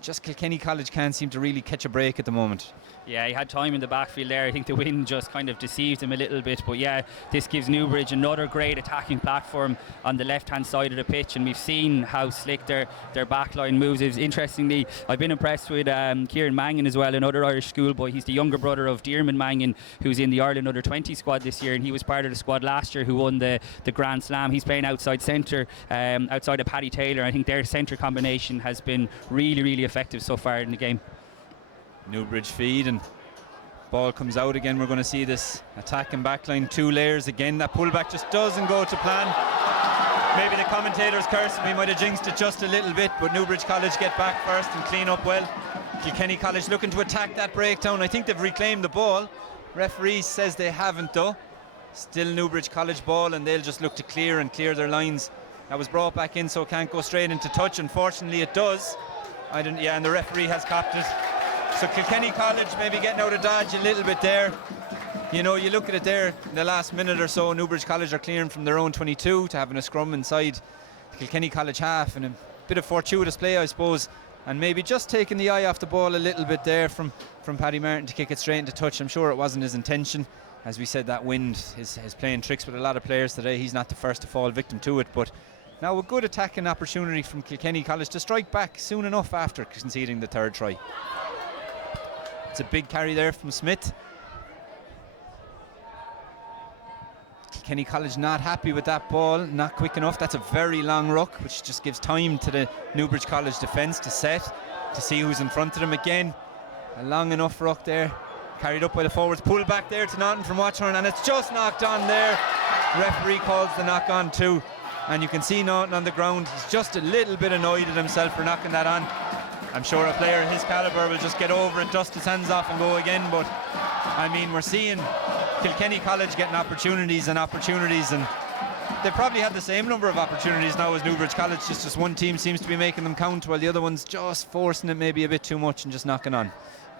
just Kilkenny College can't seem to really catch a break at the moment. Yeah, he had time in the backfield there. I think the wind just kind of deceived him a little bit. But yeah, this gives Newbridge another great attacking platform on the left-hand side of the pitch. And we've seen how slick their backline moves. Interestingly, I've been impressed with Kieran Mangan as well, another Irish schoolboy. He's the younger brother of Diarmaid Mangan, who's in the Ireland Under-20 squad this year. And he was part of the squad last year who won the Grand Slam. He's playing outside centre, outside of Paddy Taylor. I think their centre combination has been really, really effective so far in the game. Newbridge feed, and ball comes out again. We're going to see this attack and backline, two layers again. That pullback just doesn't go to plan. Maybe the commentators curse, we might have jinxed it just a little bit, but Newbridge College get back first and clean up well. Kilkenny College looking to attack that breakdown. I think they've reclaimed the ball. Referee says they haven't though. Still Newbridge College ball, and they'll just look to clear their lines. That was brought back in, so it can't go straight into touch. Unfortunately it does. And the referee has copped it. So Kilkenny College maybe getting out of dodge a little bit there. You know, you look at it there in the last minute or so, Newbridge College are clearing from their own 22 to having a scrum inside the Kilkenny College half, and a bit of fortuitous play, I suppose, and maybe just taking the eye off the ball a little bit there from Paddy Martin to kick it straight into touch. I'm sure it wasn't his intention. As we said, that wind is playing tricks with a lot of players today. He's not the first to fall victim to it, but now a good attacking opportunity from Kilkenny College to strike back soon enough after conceding the third try. It's a big carry there from Smith. Kilkenny College not happy with that ball, not quick enough. That's a very long ruck, which just gives time to the Newbridge College defence to set, to see who's in front of them again. A long enough ruck there, carried up by the forwards. Pull back there to Naughton from Watchorn, and it's just knocked on there. The referee calls the knock on too, and you can see Naughton on the ground. He's just a little bit annoyed at himself for knocking that on. I'm sure a player of his calibre will just get over it, dust his hands off and go again, but I mean, we're seeing Kilkenny College getting opportunities, and they probably had the same number of opportunities now as Newbridge College. Just one team seems to be making them count, while the other one's just forcing it maybe a bit too much and just knocking on.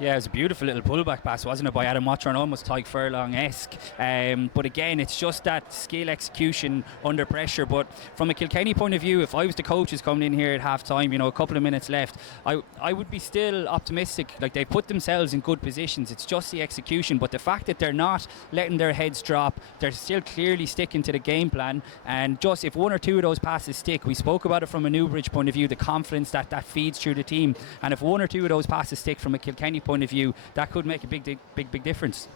Yeah, it was a beautiful little pullback pass, wasn't it, by Adam Watchorn, almost Tyke Furlong-esque. But again, it's just that skill execution under pressure. But from a Kilkenny point of view, if I was the coaches coming in here at half time, a couple of minutes left, I would be still optimistic. Like, they put themselves in good positions. It's just the execution. But the fact that they're not letting their heads drop, they're still clearly sticking to the game plan. And just if one or two of those passes stick, we spoke about it from a Newbridge point of view, the confidence that feeds through the team. And if one or two of those passes stick from a Kilkenny point of view, that could make a big difference.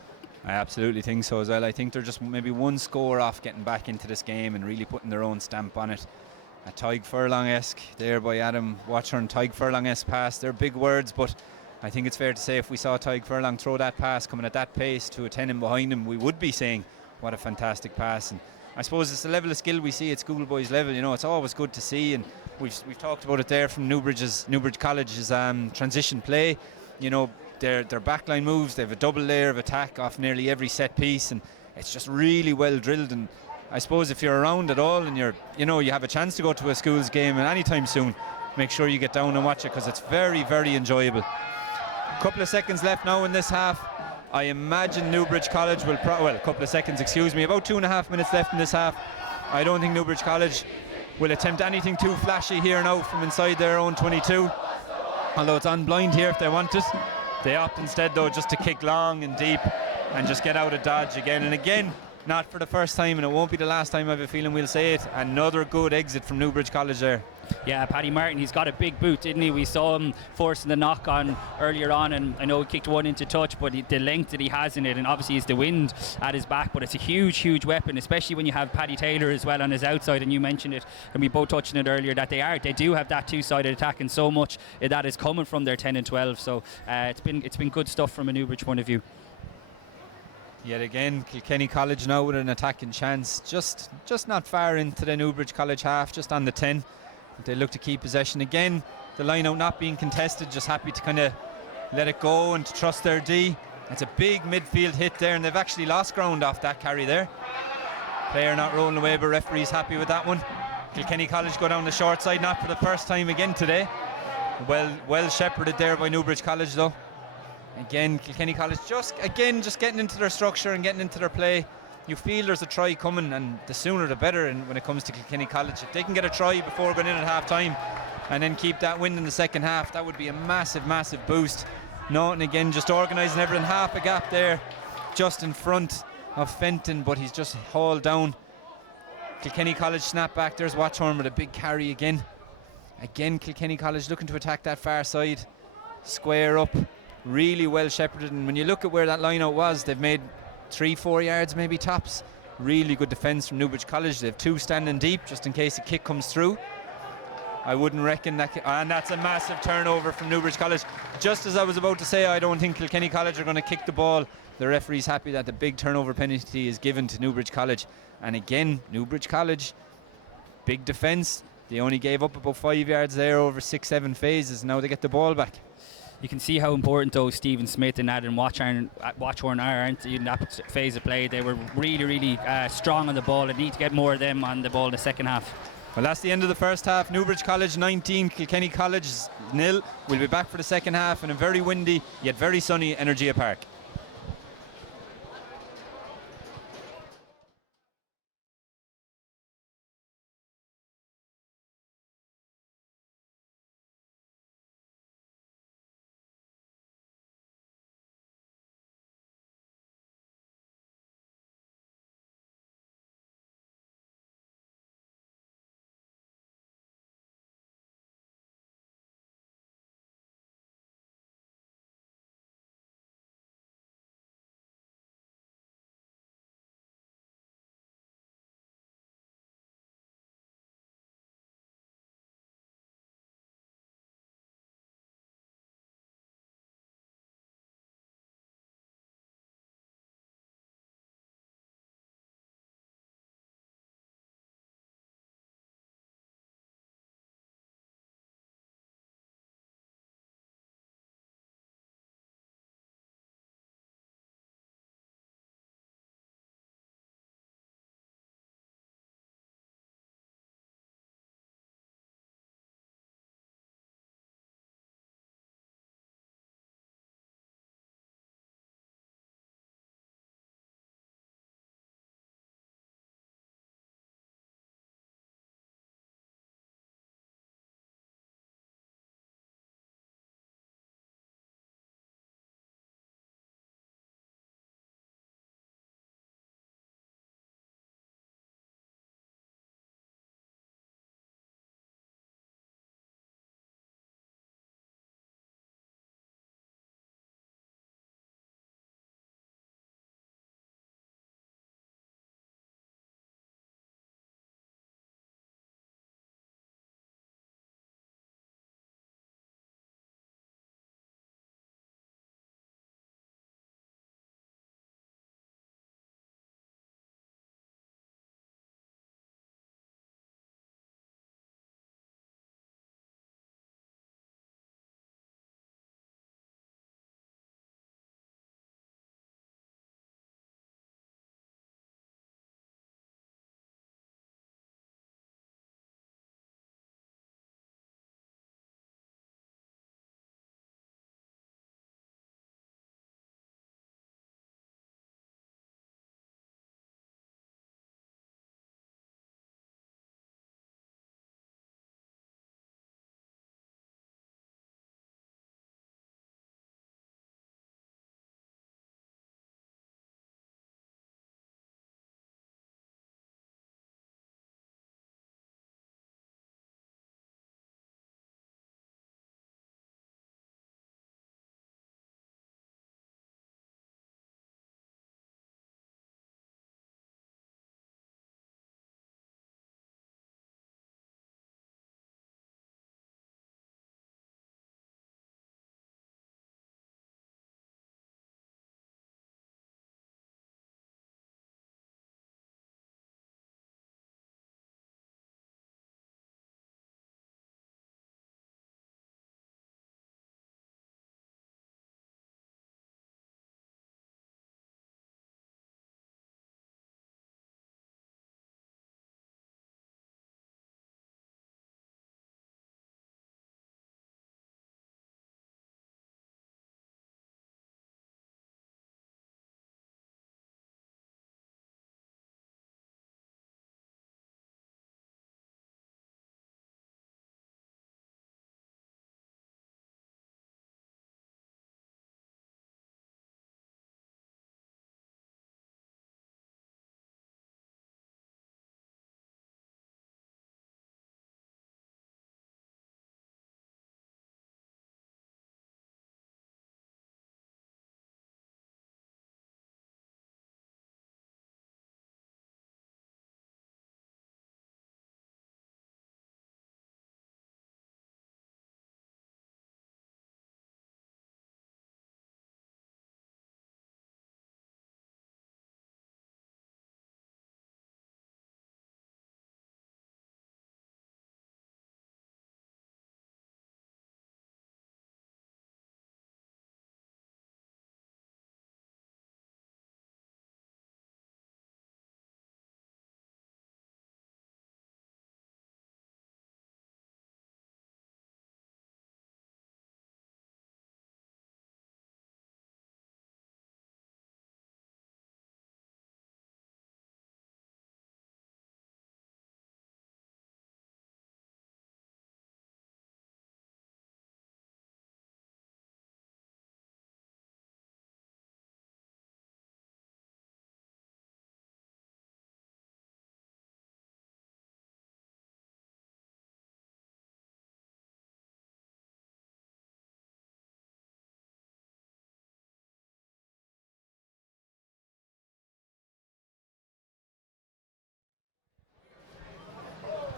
I absolutely think so as well. I think they're just maybe one score off getting back into this game and really putting their own stamp on it. A Tyke Furlong-esque there by Adam Watchorn, Tyke Furlong-esque pass. They're big words, but I think it's fair to say if we saw Tyke Furlong throw that pass coming at that pace to a 10 in behind him, we would be saying what a fantastic pass. And I suppose it's the level of skill we see at schoolboys level. It's always good to see, and we've talked about it there from Newbridge College's transition play. Their backline moves, they have a double layer of attack off nearly every set piece, and it's just really well drilled. And I suppose if you're around at all and you have a chance to go to a schools game and anytime soon, make sure you get down and watch it, because it's very, very enjoyable. A couple of seconds left now in this half. I imagine Newbridge College will a couple of seconds, excuse me, about 2.5 minutes left in this half. I don't think Newbridge College will attempt anything too flashy here now from inside their own 22, although it's on blind here if they want it. They opt instead, though, just to kick long and deep and just get out of dodge again. And again, not for the first time, and it won't be the last time, I have a feeling we'll say it. Another good exit from Newbridge College there. Yeah, Paddy Martin, he's got a big boot, didn't he? We saw him forcing the knock on earlier on, and I know he kicked one into touch, but the length that he has in it, and obviously it's the wind at his back, but it's a huge weapon, especially when you have Paddy Taylor as well on his outside. And you mentioned it, and we both touched on it earlier, that they do have that two-sided attack, and so much that is coming from their 10 and 12. So it's been good stuff from a Newbridge point of view. Yet again, Kilkenny College now with an attacking chance, just not far into the Newbridge College half, just on the 10. They look to keep possession again. The line out not being contested, just happy to kind of let it go and to trust their D. It's a big midfield hit there, and they've actually lost ground off that carry there. Player not rolling away, but referee's happy with that one. Kilkenny College go down the short side, not for the first time again today. Well shepherded there by Newbridge College though. Again, Kilkenny College just getting into their structure and getting into their play. You feel there's a try coming, and the sooner the better. And when it comes to Kilkenny College, if they can get a try before going in at half time and then keep that win in the second half, that would be a massive boost. Naughton again just organising everything, half a gap there just in front of Fenton, but he's just hauled down. Kilkenny College snap back. There's Watchorn with a big carry again. Kilkenny College looking to attack that far side, square up, really well shepherded. And when you look at where that line out was, they've made 3-4 yards maybe tops. Really good defence from Newbridge College. They have two standing deep just in case a kick comes through. I wouldn't reckon that, and that's a massive turnover from Newbridge College. Just as I was about to say, I don't think Kilkenny College are going to kick the ball. The referee's happy that the big turnover penalty is given to Newbridge College. And again, Newbridge College, big defence. They only gave up about 5 yards there over 6-7 phases. Now they get the ball back. You can see how important though Stephen Smith and Adam Watchorn aren't in that phase of play. They were really strong on the ball and need to get more of them on the ball in the second half. Well, that's the end of the first half. Newbridge College 19, Kilkenny College 0. We'll be back for the second half in a very windy yet very sunny Energia Park.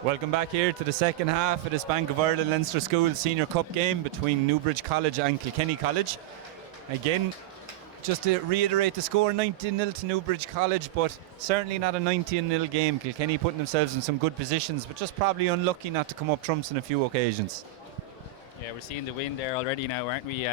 Welcome back here to the second half of this Bank of Ireland Leinster Schools Senior Cup game between Newbridge College and Kilkenny College. Again, just to reiterate the score, 19-0 to Newbridge College, but certainly not a 19-0 game. Kilkenny putting themselves in some good positions, but just probably unlucky not to come up trumps on a few occasions. Yeah, we're seeing the win there already now, aren't we?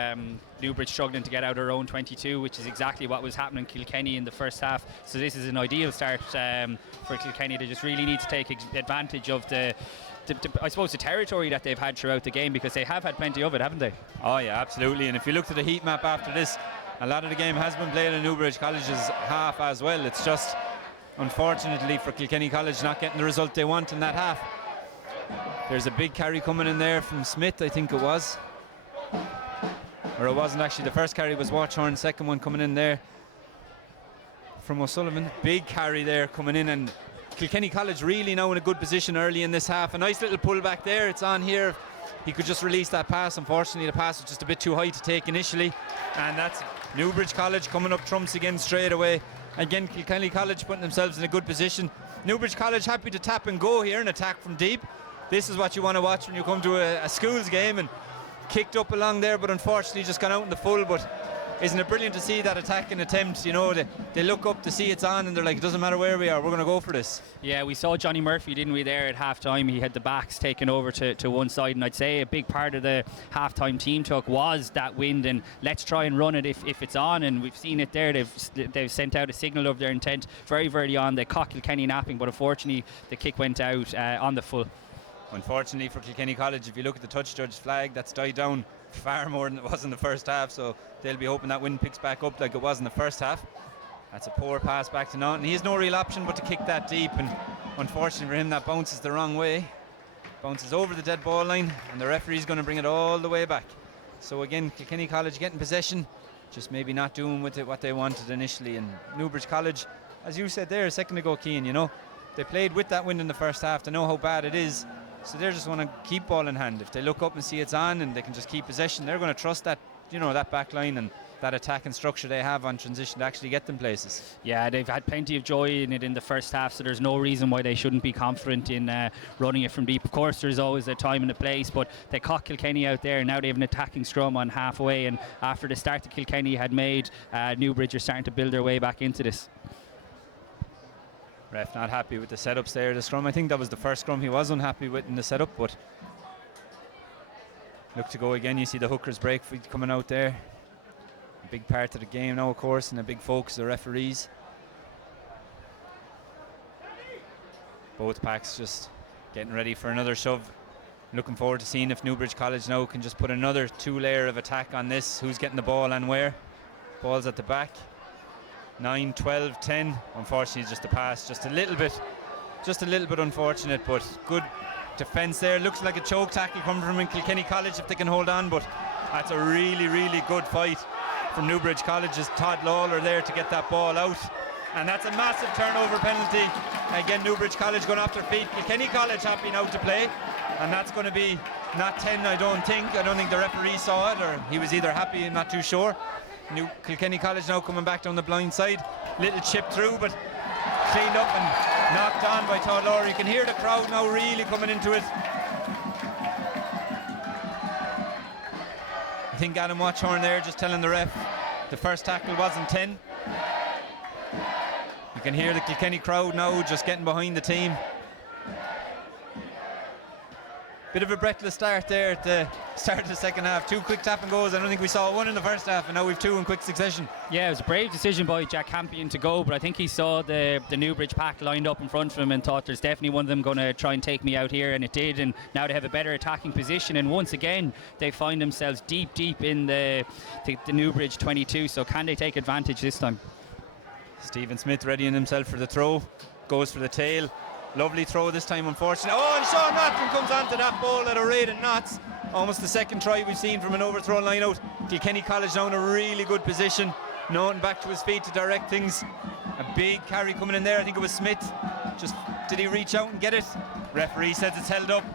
Newbridge struggling to get out our own 22, which is exactly what was happening in Kilkenny in the first half. So this is an ideal start for Kilkenny. They just really need to take advantage of I suppose the territory that they've had throughout the game, because they have had plenty of it, haven't they? Oh yeah, absolutely. And if you look at the heat map after this, a lot of the game has been played in Newbridge College's half as well. It's just, unfortunately for Kilkenny College, not getting the result they want in that half. There's a big carry coming in there from Smith, I think it was. Or it wasn't actually. The first carry was Watchorn, second one coming in there from O'Sullivan. Big carry there coming in, and Kilkenny College really now in a good position early in this half. A nice little pull back there. It's on here. He could just release that pass. Unfortunately, the pass was just a bit too high to take initially. And that's Newbridge College coming up trumps again straight away. Again, Kilkenny College putting themselves in a good position. Newbridge College happy to tap and go here and attack from deep. This is what you want to watch when you come to a schools game, and kicked up along there, but unfortunately just gone out in the full. But isn't it brilliant to see that attacking attempt? You know, they look up to see it's on, and they're like, it doesn't matter where we are, we're going to go for this. Yeah, we saw Johnny Murphy, didn't we, there at half-time. He had the backs taken over to one side, and I'd say a big part of the half-time team talk was that wind, and let's try and run it if it's on. And we've seen it there. They've sent out a signal of their intent very, very early on. They caught Kilkenny napping, but unfortunately the kick went out on the full. Unfortunately for Kilkenny College, if you look at the touch judge flag, that's died down far more than it was in the first half, so they'll be hoping that wind picks back up like it was in the first half. That's a poor pass back to Naughton. He has no real option but to kick that deep, and unfortunately for him that bounces the wrong way. Bounces over the dead ball line, and the referee's going to bring it all the way back. So again, Kilkenny College getting possession, just maybe not doing with it what they wanted initially. And Newbridge College, as you said there a second ago, Cian, you know, they played with that wind in the first half. They know how bad it is. So they just want to keep ball in hand. If they look up and see it's on and they can just keep possession, they're going to trust that, you know, that back line and that attacking structure they have on transition to actually get them places. Yeah, they've had plenty of joy in it in the first half, so there's no reason why they shouldn't be confident in running it from deep. Of course, there's always a time and a place, but they caught Kilkenny out there, and now they have an attacking scrum on halfway, and after the start that Kilkenny had made, Newbridge are starting to build their way back into this. Ref not happy with the setups there. The scrum, I think that was the first scrum he was unhappy with in the setup, but look to go again. You see the hookers break coming out there. A big part of the game now, of course, and a big focus of the referees. Both packs just getting ready for another shove. Looking forward to seeing if Newbridge College now can just put another 2-layer of attack on this. Who's getting the ball and where? Ball's at the back. 9, 12, 10. Unfortunately, just a pass, just a little bit unfortunate, but good defence there. Looks like a choke tackle coming from Kilkenny College if they can hold on, but that's a really, really good fight from Newbridge College's Todd Lawler there to get that ball out. And that's a massive turnover penalty. Again, Newbridge College going off their feet. Kilkenny College happy now to play, and that's going to be not 10, I don't think. I don't think the referee saw it, or he was either happy, I'm not too sure. Kilkenny College now coming back down the blind side. Little chip through, but cleaned up and knocked on by Todd Lawler. You can hear the crowd now really coming into it. I think Adam Watchorn there just telling the ref the first tackle wasn't 10. You can hear the Kilkenny crowd now just getting behind the team. Bit of a breathless start there at the start of the second half. 2 quick tap and goes. I don't think we saw one in the first half, and now we've 2 in quick succession. Yeah, it was a brave decision by Jack Campion to go, but I think he saw the Newbridge pack lined up in front of him and thought there's definitely one of them going to try and take me out here, and it did. And now they have a better attacking position, and once again they find themselves deep in the Newbridge 22. So can they take advantage this time? Stephen Smith readying himself for the throw, goes for the tail. Lovely throw this time, unfortunately. Oh, and Sean Norton comes onto that ball at a rate of knots. Almost the second try we've seen from an overthrown line out. Kilkenny College now in a really good position. Norton back to his feet to direct things. A big carry coming in there. I think it was Smith. Just did he reach out and get it? Referee says it's held up.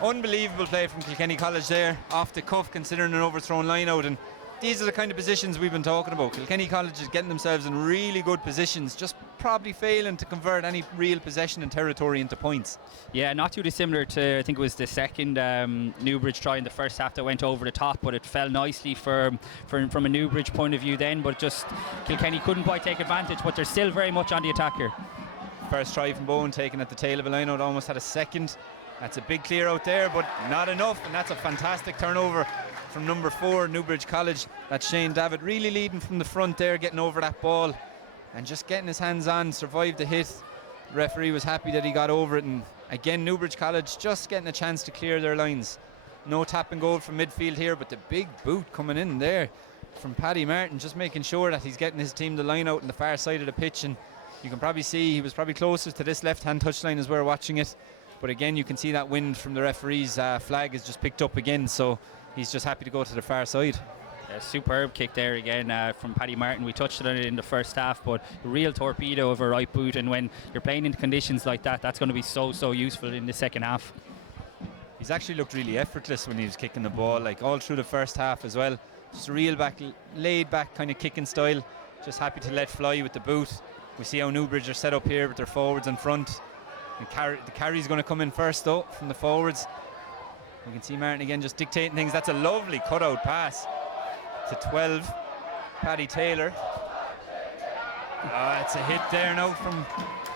Unbelievable play from Kilkenny College there, off the cuff considering an overthrown line out. And these are the kind of positions we've been talking about. Kilkenny College is getting themselves in really good positions, just probably failing to convert any real possession and territory into points. Yeah, not too dissimilar to, I think it was the second Newbridge try in the first half that went over the top, but it fell nicely from a Newbridge point of view then, but just Kilkenny couldn't quite take advantage, but they're still very much on the attack here. First try from Bowen taken at the tail of a line out, almost had a second. That's a big clear out there, but not enough, and that's a fantastic turnover from number 4, Newbridge College. That's Shane Davitt really leading from the front there, getting over that ball and just getting his hands on, survived the hit. The referee was happy that he got over it, and again Newbridge College just getting a chance to clear their lines. No tap and goal from midfield here, but the big boot coming in there from Paddy Martin, just making sure that he's getting his team the line out on the far side of the pitch, and you can probably see he was probably closest to this left hand touchline as we're watching it. But again, you can see that wind from the referee's flag is just picked up again, so he's just happy to go to the far side. A superb kick there again from Paddy Martin. We touched on it in the first half, but a real torpedo of a right boot, and when you're playing in conditions like that, that's going to be so useful in the second half. He's actually looked really effortless when he was kicking the ball, like all through the first half as well. Just a real laid back kind of kicking style, just happy to let fly with the boot. We see how Newbridge are set up here with their forwards in front. And the carry's going to come in first though from the forwards. You can see Martin again just dictating things. That's a lovely cutout pass to 12, Paddy Taylor. It's a hit there now from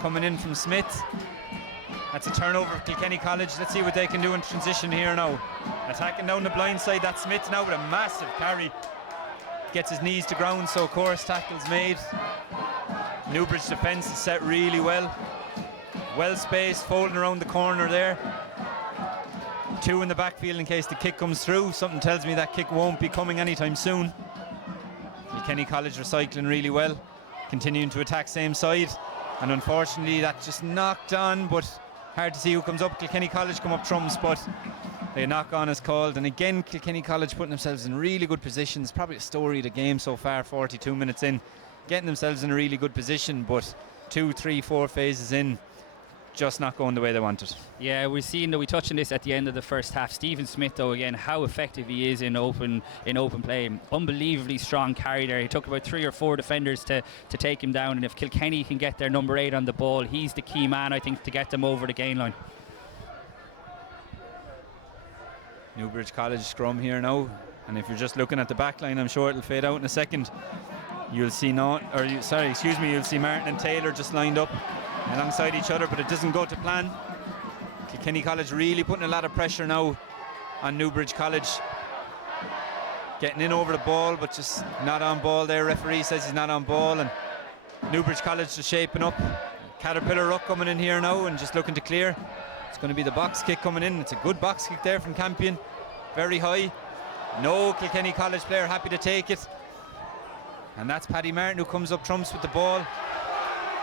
coming in from Smith. That's a turnover of Kilkenny College. Let's see what they can do in transition here now. Attacking down the blind side, that's Smith now with a massive carry. Gets his knees to ground, so of course tackle's made. Newbridge defence is set really well. Well spaced, folding around the corner there. 2 in the backfield in case the kick comes through. Something tells me that kick won't be coming anytime soon. Kilkenny College recycling really well, continuing to attack same side, and unfortunately that just knocked on, but hard to see who comes up. Kilkenny College come up trumps, but the knock on is called, and again Kilkenny College putting themselves in really good positions. Probably the story of the game so far, 42 minutes in, getting themselves in a really good position, but 2, 3, 4 phases in, just not going the way they wanted. Yeah, we're seeing that we touched on this at the end of the first half. Stephen Smith, though, again, how effective he is in open play. Unbelievably strong carry there. He took about 3 or 4 defenders to take him down, and if Kilkenny can get their number 8 on the ball, he's the key man, I think, to get them over the gain line. Newbridge College scrum here now, and if you're just looking at the back line, I'm sure it'll fade out in a second. You'll see you'll see Martin and Taylor just lined up alongside each other, but it doesn't go to plan. Kilkenny College really putting a lot of pressure now on Newbridge College. Getting in over the ball, but just not on ball there. Referee says he's not on ball, and Newbridge College just shaping up. Caterpillar Ruck coming in here now and just looking to clear. It's going to be the box kick coming in. It's a good box kick there from Campion. Very high. No Kilkenny College player happy to take it. And that's Paddy Martin who comes up trumps with the ball.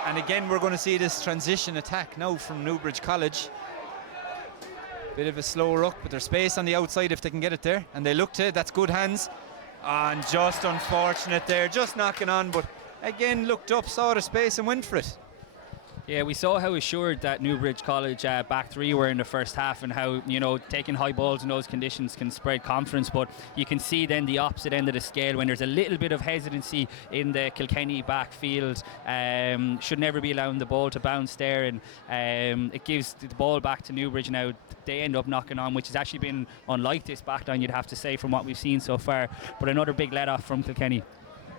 And again, we're going to see this transition attack now from Newbridge College. Bit of a slow ruck, but there's space on the outside if they can get it there. And they look to it. That's good hands. And just unfortunate there. Just knocking on, but again, looked up, saw the space and went for it. Yeah, we saw how assured that Newbridge College back 3 were in the first half, and how, you know, taking high balls in those conditions can spread confidence. But you can see then the opposite end of the scale when there's a little bit of hesitancy in the Kilkenny backfield. Should never be allowing the ball to bounce there, and it gives the ball back to Newbridge. Now they end up knocking on, which has actually been unlike this backline, you'd have to say, from what we've seen so far. But another big let off from Kilkenny.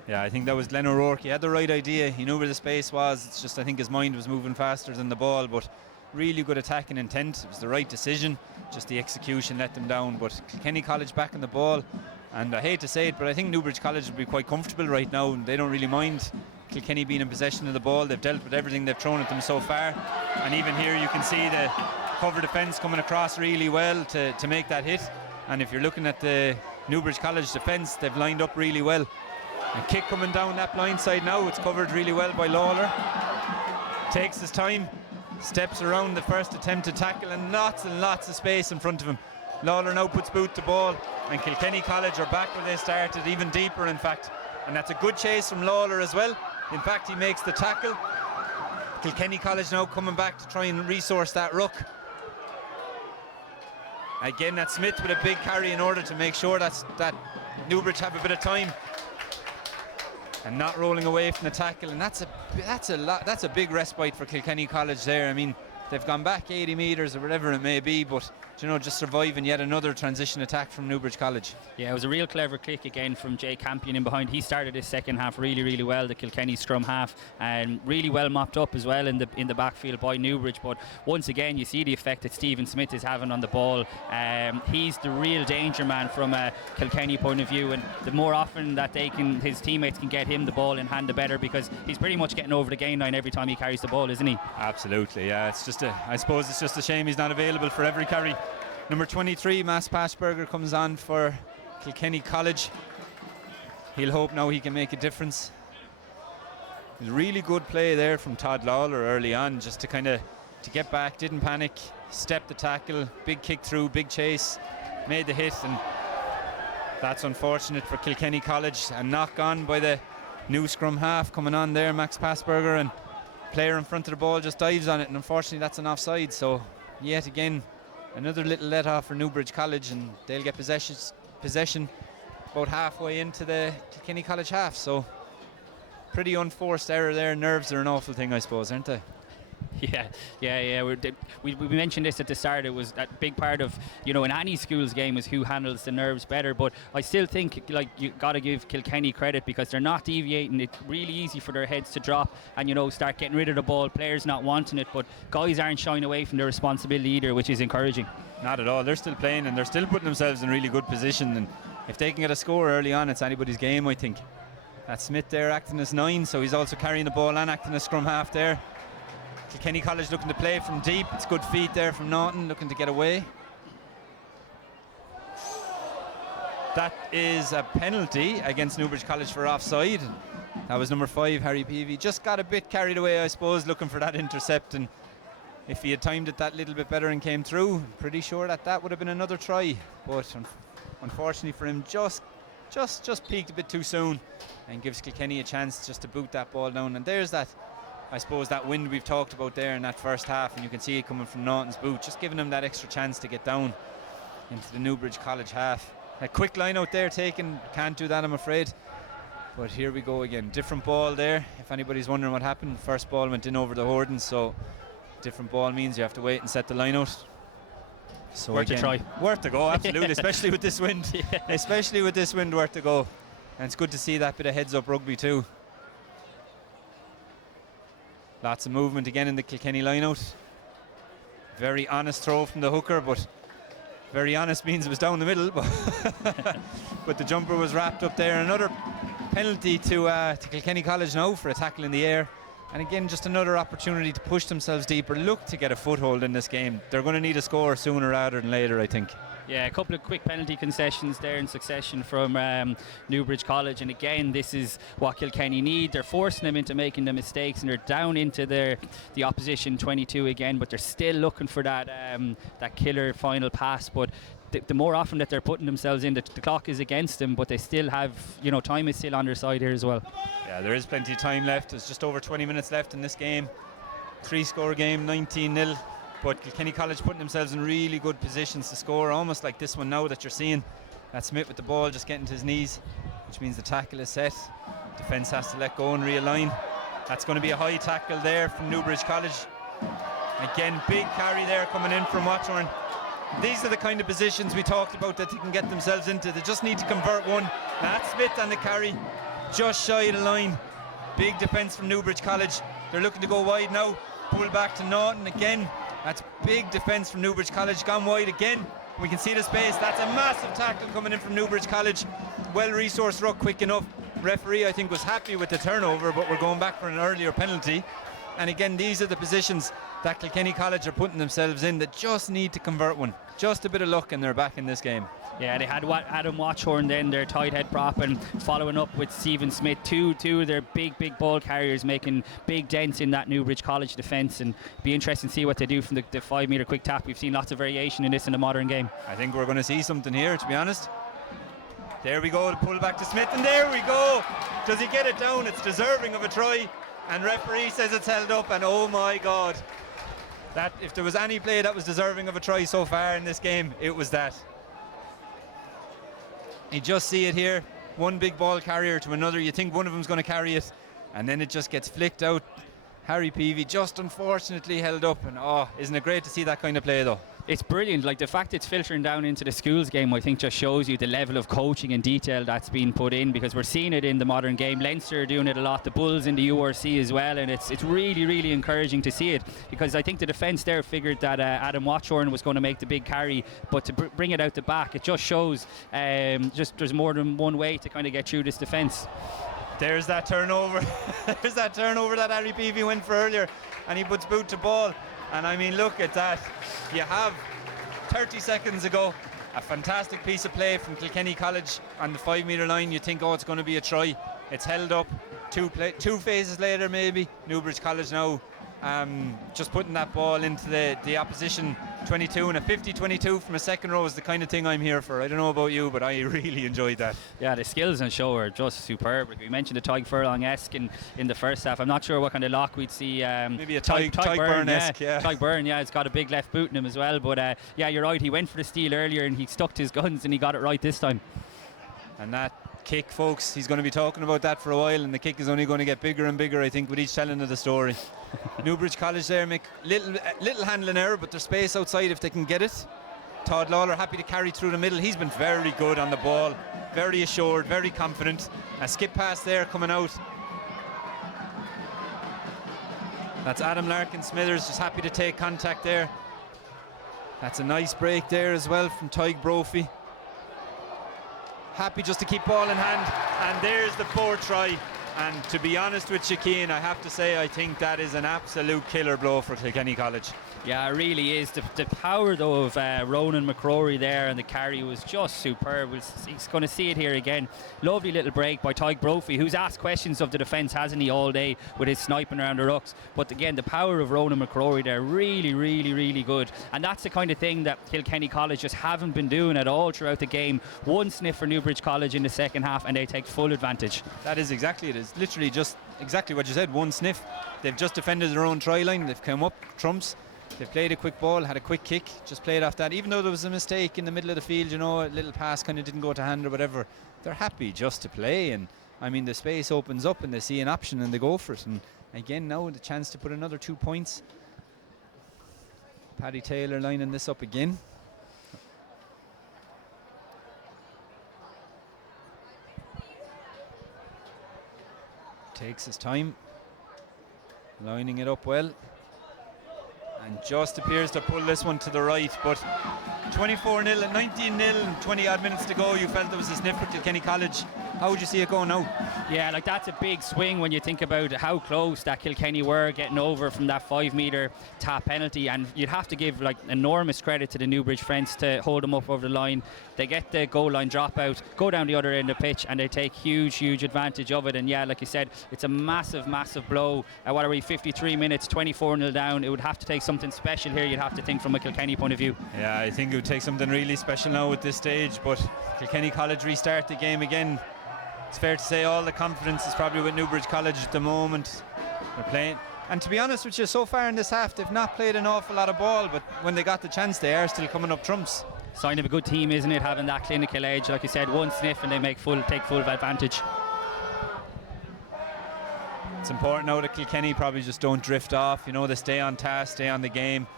Yeah, I think that was Glenn O'Rourke. He had the right idea. He knew where the space was. It's just I think his mind was moving faster than the ball, but really good attacking intent. It was the right decision. Just the execution let them down. But Kilkenny College back in the ball, and I hate to say it, but I think Newbridge College will be quite comfortable right now, and they don't really mind Kilkenny being in possession of the ball. They've dealt with everything they've thrown at them so far, and even here you can see the cover defence coming across really well to make that hit. And if you're looking at the Newbridge College defence, they've lined up really well. A kick coming down that blind side now. It's covered really well by Lawler. Takes his time, steps around the first attempt to tackle, and lots of space in front of him. Lawler now puts boot to ball, and Kilkenny College are back where they started, even deeper in fact. And that's a good chase from Lawler as well. In fact, he makes the tackle. Kilkenny College now coming back to try and resource that ruck. Again, that's Smith with a big carry in order to make sure that Newbridge have a bit of time. and not rolling away from the tackle, and that's a big respite for Kilkenny College there. I mean, they've gone back 80 metres or whatever it may be, but just surviving yet another transition attack from Newbridge College. Yeah, it was a real clever click again from Jay Campion in behind. He started his second half really well, the Kilkenny scrum half, and really well mopped up as well in the backfield by Newbridge. But once again, you see the effect that Stephen Smith is having on the ball. He's the real danger man from a Kilkenny point of view, and the more often that his teammates can get him the ball in hand, the better, because he's pretty much getting over the gain line every time he carries the ball, isn't he? Absolutely, yeah. I suppose it's just a shame he's not available for every carry. Number 23, Mass Pashberger, comes on for Kilkenny College. He'll hope now he can make a difference. It was really good play there from Todd Lawler early on, just to get back, didn't panic, stepped the tackle, big kick through, big chase, made the hit, and that's unfortunate for Kilkenny College. A knock on by the new scrum half coming on there, Max Pashberger, and player in front of the ball just dives on it, and unfortunately that's an offside. So yet again, another little let off for Newbridge College, and they'll get possession about halfway into the Kilkenny College half. So pretty unforced error there. Nerves are an awful thing, I suppose, aren't they? Yeah. We mentioned this at the start. It was that big part of, in any school's game is who handles the nerves better. But I still think, you got to give Kilkenny credit, because they're not deviating. It's really easy for their heads to drop and, start getting rid of the ball. Players not wanting it, but guys aren't shying away from their responsibility either, which is encouraging. Not at all. They're still playing, and they're still putting themselves in really good position. And if they can get a score early on, it's anybody's game, I think. That's Smith there acting as 9, so he's also carrying the ball and acting as scrum half there. Kilkenny College looking to play from deep. It's good feet there from Naughton, looking to get away. That is a penalty against Newbridge College for offside. That was number 5, Harry Peavy. Just got a bit carried away, I suppose, looking for that intercept, and if he had timed it that little bit better and came through, pretty sure that would have been another try. But unfortunately for him, just peaked a bit too soon, and gives Kilkenny a chance just to boot that ball down. And there's that, I suppose, that wind we've talked about there in that first half, and you can see it coming from Naughton's boot, just giving him that extra chance to get down into the Newbridge College half. A quick line out there taken, can't do that, I'm afraid. But here we go again, different ball there. If anybody's wondering what happened, first ball went in over the Horden, so different ball means you have to wait and set the line out. So worth a try. Worth to go, absolutely, especially with this wind. Yeah. Especially with this wind, worth to go. And it's good to see that bit of heads up rugby too. Lots of movement again in the Kilkenny line-out. Very honest throw from the hooker, but very honest means it was down the middle. But the jumper was wrapped up there. Another penalty to Kilkenny College now for a tackle in the air. And again, just another opportunity to push themselves deeper, look to get a foothold in this game. They're going to need a score sooner rather than later, I think. Yeah, a couple of quick penalty concessions there in succession from Newbridge College, and again, this is what Kilkenny need. They're forcing them into making the mistakes, and they're down into the opposition 22 again, but they're still looking for that killer final pass. But the more often that they're putting themselves in, the clock is against them, but they still have, time is still on their side here as well. Yeah, there is plenty of time left. There's just over 20 minutes left in this game. 3-score game, 19-0. But Kilkenny College putting themselves in really good positions to score, almost like this one now that you're seeing. That Smith with the ball just getting to his knees, which means the tackle is set. Defence has to let go and realign. That's going to be a high tackle there from Newbridge College. Again, big carry there coming in from Watchorn. These are the kind of positions we talked about that they can get themselves into. They just need to convert one. That's Smith on the carry, just shy of the line. Big defence from Newbridge College. They're looking to go wide now. Pull back to Naughton again. That's big defence from Newbridge College, gone wide again. We can see the space. That's a massive tackle coming in from Newbridge College. Well-resourced ruck, quick enough. Referee, I think, was happy with the turnover, but we're going back for an earlier penalty. And again, these are the positions that Kilkenny College are putting themselves in that just need to convert one. Just a bit of luck and they're back in this game. Yeah, they had Adam Watchorn then, their tight head prop, and following up with Stephen Smith, two of their big ball carriers making big dents in that Newbridge College defence, and be interesting to see what they do from the 5-metre quick tap. We've seen lots of variation in this in the modern game. I think we're going to see something here, to be honest. There we go, the pull back to Smith, and there we go. Does he get it down? It's deserving of a try, and referee says it's held up, and oh my God. That, if there was any play that was deserving of a try so far in this game, it was that. You just see it here. one big ball carrier to another. You think one of them's going to carry it, and then it just gets flicked out. Harry Peavy just unfortunately held up, and isn't it great to see that kind of play though? It's brilliant. Like the fact it's filtering down into the schools game, I think just shows you the level of coaching and detail that's been put in, because we're seeing it in the modern game. Leinster are doing it a lot, the Bulls in the URC as well, and it's really, really encouraging to see it, because I think the defence there figured that Adam Watchorn was going to make the big carry, but to bring it out the back, it just shows just there's more than one way to kind of get through this defence. There's that turnover. There's that turnover that Harry Peavy went for earlier, and he puts boot to ball. And I mean, look at that. You have 30 seconds ago a fantastic piece of play from Kilkenny College on the 5 metre line. You think, it's going to be a try. It's held up. Two phases later, maybe. Newbridge College now just putting that ball into the opposition 22, and a 50-22 from a second row is the kind of thing I'm here for. I don't know about you, but I really enjoyed that. Yeah, the skills on show are just superb. We mentioned the Tyg Furlong-esque in the first half. I'm not sure what kind of lock we'd see. Maybe a Tyg Byrne-esque, yeah. Tyg Byrne, yeah, it's got a big left boot in him as well. But yeah, you're right. He went for the steal earlier and he stuck to his guns and he got it right this time. And that kick, folks, he's going to be talking about that for a while, and the kick is only going to get bigger and bigger, I think, with each telling of the story. Newbridge College there make little handling error, but there's space outside if they can get it. Todd Lawler happy to carry through the middle. He's been very good on the ball, very assured, very confident. A skip pass there coming out. That's Adam Larkin Smithers, just happy to take contact there. That's a nice break there as well from Tyg Brophy. Happy just to keep ball in hand, and there's the 4th try. And to be honest with you, Cian, I have to say I think that is an absolute killer blow for Kilkenny College. Yeah, it really is. The power, though, of Ronan McCrory there, and the carry was just superb. He's going to see it here again. Lovely little break by Tyg Brophy, who's asked questions of the defence, hasn't he, all day with his sniping around the rucks. But again, the power of Ronan McCrory there, really, really, really good. And that's the kind of thing that Kilkenny College just haven't been doing at all throughout the game. One sniff for Newbridge College in the second half, and they take full advantage. That is exactly it. It's literally just exactly what you said, one sniff. They've just defended their own try line. They've come up, trumps. They've played a quick ball, had a quick kick, just played off that. Even though there was a mistake in the middle of the field, a little pass kind of didn't go to hand or whatever, they're happy just to play. And I mean, the space opens up and they see an option and they go for it. And again, now the chance to put another 2 points. Paddy Taylor lining this up again. Takes his time, lining it up well. And just appears to pull this one to the right, but 24-0 and 19-0 and 20 odd minutes to go. You felt there was a sniff for Kilkenny College. How would you see it going now? Yeah, like that's a big swing when you think about how close that Kilkenny were getting over from that 5 metre tap penalty, and you'd have to give like enormous credit to the Newbridge friends to hold them up over the line. They get the goal line dropout, go down the other end of the pitch, and they take huge advantage of it. And yeah, like you said, it's a massive blow. What are we, 53 minutes, 24-0 down. It would have to take something special here, you'd have to think, from a Kilkenny point of view. Yeah, I think it would take something really special now at this stage, but Kilkenny College restart the game again. It's fair to say all the confidence is probably with Newbridge College at the moment. They're playing, and to be honest with you, so far in this half they've not played an awful lot of ball, but when they got the chance they are still coming up trumps. Sign of a good team, isn't it, having that clinical edge? Like you said, one sniff and they take full advantage. It's important now that Kilkenny probably just don't drift off, they stay on task, stay on the game.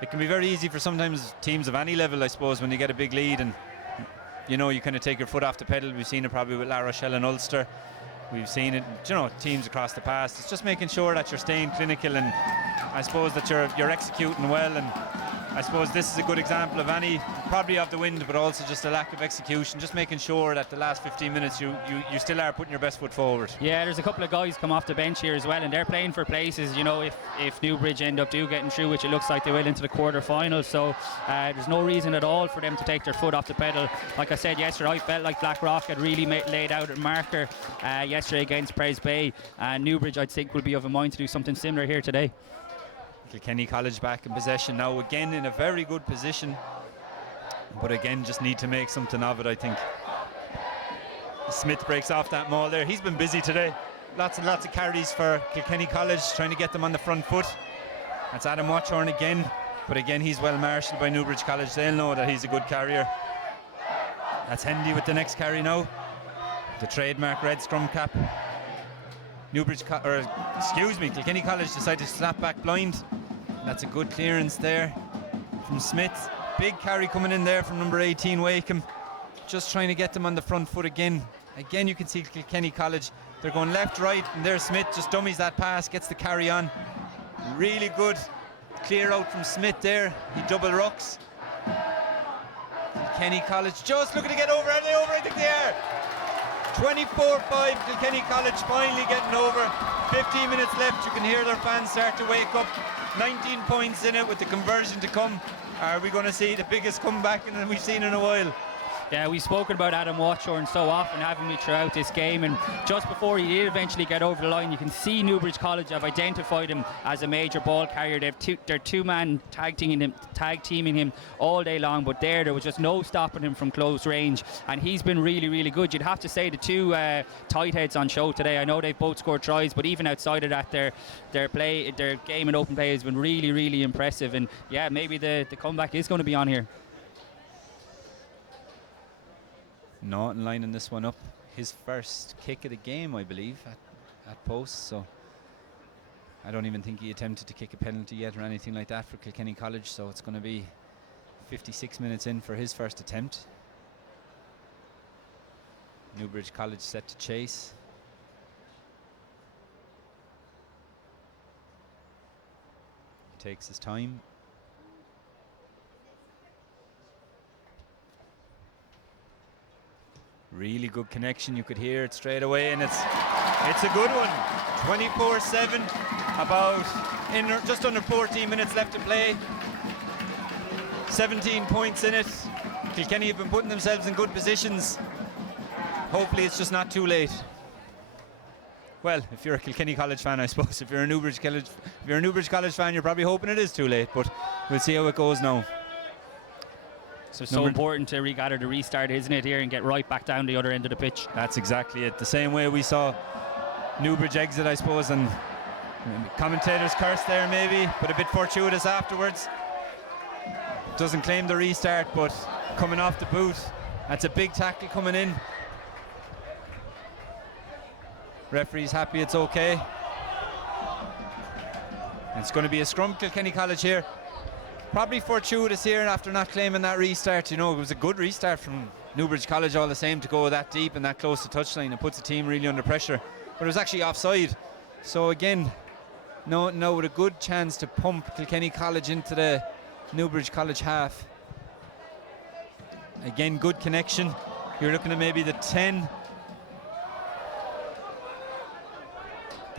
It can be very easy for sometimes teams of any level, I suppose, when you get a big lead and you kind of take your foot off the pedal. We've seen it probably with La Rochelle and Ulster. We've seen it, teams across the past. It's just making sure that you're staying clinical, and I suppose that you're executing well. And I suppose this is a good example of probably of the wind, but also just a lack of execution. Just making sure that the last 15 minutes you still are putting your best foot forward. Yeah, there's a couple of guys come off the bench here as well, and they're playing for places. If Newbridge end up getting through, which it looks like they will, into the quarter-final. So there's no reason at all for them to take their foot off the pedal. Like I said yesterday, I felt like Blackrock had really laid out a marker yesterday against Pres Bay. Newbridge, I think, will be of a mind to do something similar here today. Kilkenny College back in possession now, again in a very good position, but again just need to make something of it, I think. Smith breaks off that maul there. He's been busy today. Lots and lots of carries for Kilkenny College, trying to get them on the front foot. That's Adam Watchorn again, but again he's well marshalled by Newbridge College. They'll know that he's a good carrier. That's Hendy with the next carry now. The trademark red scrum cap. Kilkenny College decided to snap back blind. That's a good clearance there from Smith. Big carry coming in there from number 18, Wakeham. Just trying to get them on the front foot again. Again, you can see Kilkenny College. They're going left, right, and there's Smith. Just dummies that pass, gets the carry on. Really good clear out from Smith there. He double rucks. Kilkenny College just looking to get over. Are they over? I think they are. 24-5, Kilkenny College finally getting over. 15 minutes left. You can hear their fans start to wake up. 19 points in it with the conversion to come. Are we going to see the biggest comeback that we've seen in a while? Yeah, we've spoken about Adam Watchorn so often, haven't we, throughout this game, and just before he did eventually get over the line, you can see Newbridge College have identified him as a major ball carrier. They're two-man tag teaming him all day long, but there was just no stopping him from close range, and he's been really, really good. You'd have to say the two tight heads on show today, I know they've both scored tries, but even outside of that, their game in open play has been really, really impressive, and yeah, maybe the comeback is going to be on here. Naughton lining this one up. His first kick of the game, I believe, at post. So I don't even think he attempted to kick a penalty yet or anything like that for Kilkenny College. So it's going to be 56 minutes in for his first attempt. Newbridge College set to chase. He takes his time. Really good connection, you could hear it straight away, and it's a good one. 24-7, about just under 14 minutes left to play. 17 points in it. Kilkenny have been putting themselves in good positions. Hopefully it's just not too late. Well, if you're a Kilkenny College fan, I suppose. If you're a Newbridge College fan, you're probably hoping it is too late, but we'll see how it goes now. So important to regather the restart, isn't it, here, and get right back down the other end of the pitch. That's exactly it. The same way we saw Newbridge exit, I suppose, and commentators cursed there maybe, but a bit fortuitous afterwards. Doesn't claim the restart, but coming off the boot, that's a big tackle coming in. Referee's happy it's okay. It's going to be a scrum, Kilkenny College here. Probably fortuitous here after not claiming that restart. You know, it was a good restart from Newbridge College all the same to go that deep and that close to touchline. It puts the team really under pressure. But it was actually offside. So again, no, with a good chance to pump Kilkenny College into the Newbridge College half. Again, good connection. You're looking at maybe the 10.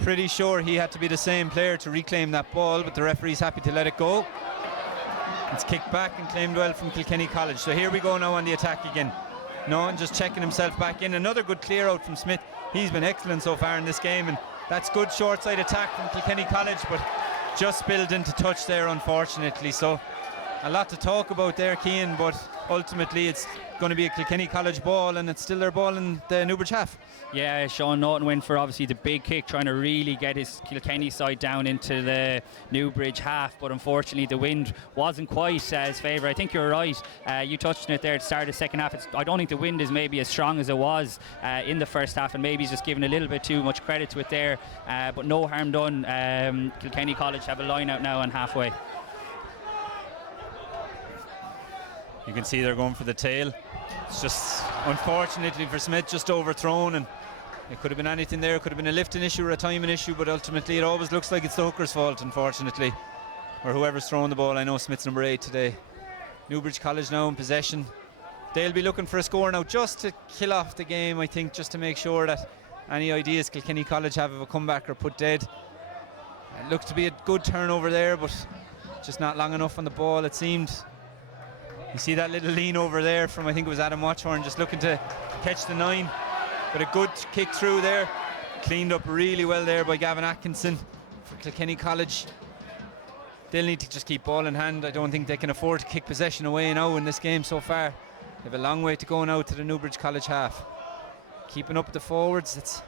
Pretty sure he had to be the same player to reclaim that ball, but the referee's happy to let it go. It's kicked back and claimed well from Kilkenny College. So here we go now on the attack again. Naughton just checking himself back in. Another good clear out from Smith. He's been excellent so far in this game, and that's good short side attack from Kilkenny College, but just spilled into touch there, unfortunately. So a lot to talk about there, Cian, but ultimately it's going to be a Kilkenny College ball, and it's still their ball in the Newbridge half. Yeah, Sean Naughton went for obviously the big kick, trying to really get his Kilkenny side down into the Newbridge half, but unfortunately the wind wasn't quite his favour. I think you're right. You touched on it there at the start of the second half. I don't think the wind is maybe as strong as it was in the first half, and maybe he's just giving a little bit too much credit to it there, but no harm done. Kilkenny College have a line out now on halfway. You can see they're going for the tail. It's just, unfortunately for Smith, just overthrown, and it could have been anything there. It could have been a lifting issue or a timing issue, but ultimately it always looks like it's the hooker's fault, unfortunately, or whoever's throwing the ball. I know Smith's number 8 today. Newbridge College now in possession. They'll be looking for a score now just to kill off the game, I think, just to make sure that any ideas Kilkenny College have of a comeback are put dead. It looked to be a good turnover there, but just not long enough on the ball, it seemed. You see that little lean over there from, I think it was Adam Watchorn, just looking to catch the 9. But a good kick through there. Cleaned up really well there by Gavin Atkinson for Kilkenny College. They'll need to just keep ball in hand. I don't think they can afford to kick possession away now in this game so far. They have a long way to go now to the Newbridge College half. Keeping up the forwards. It's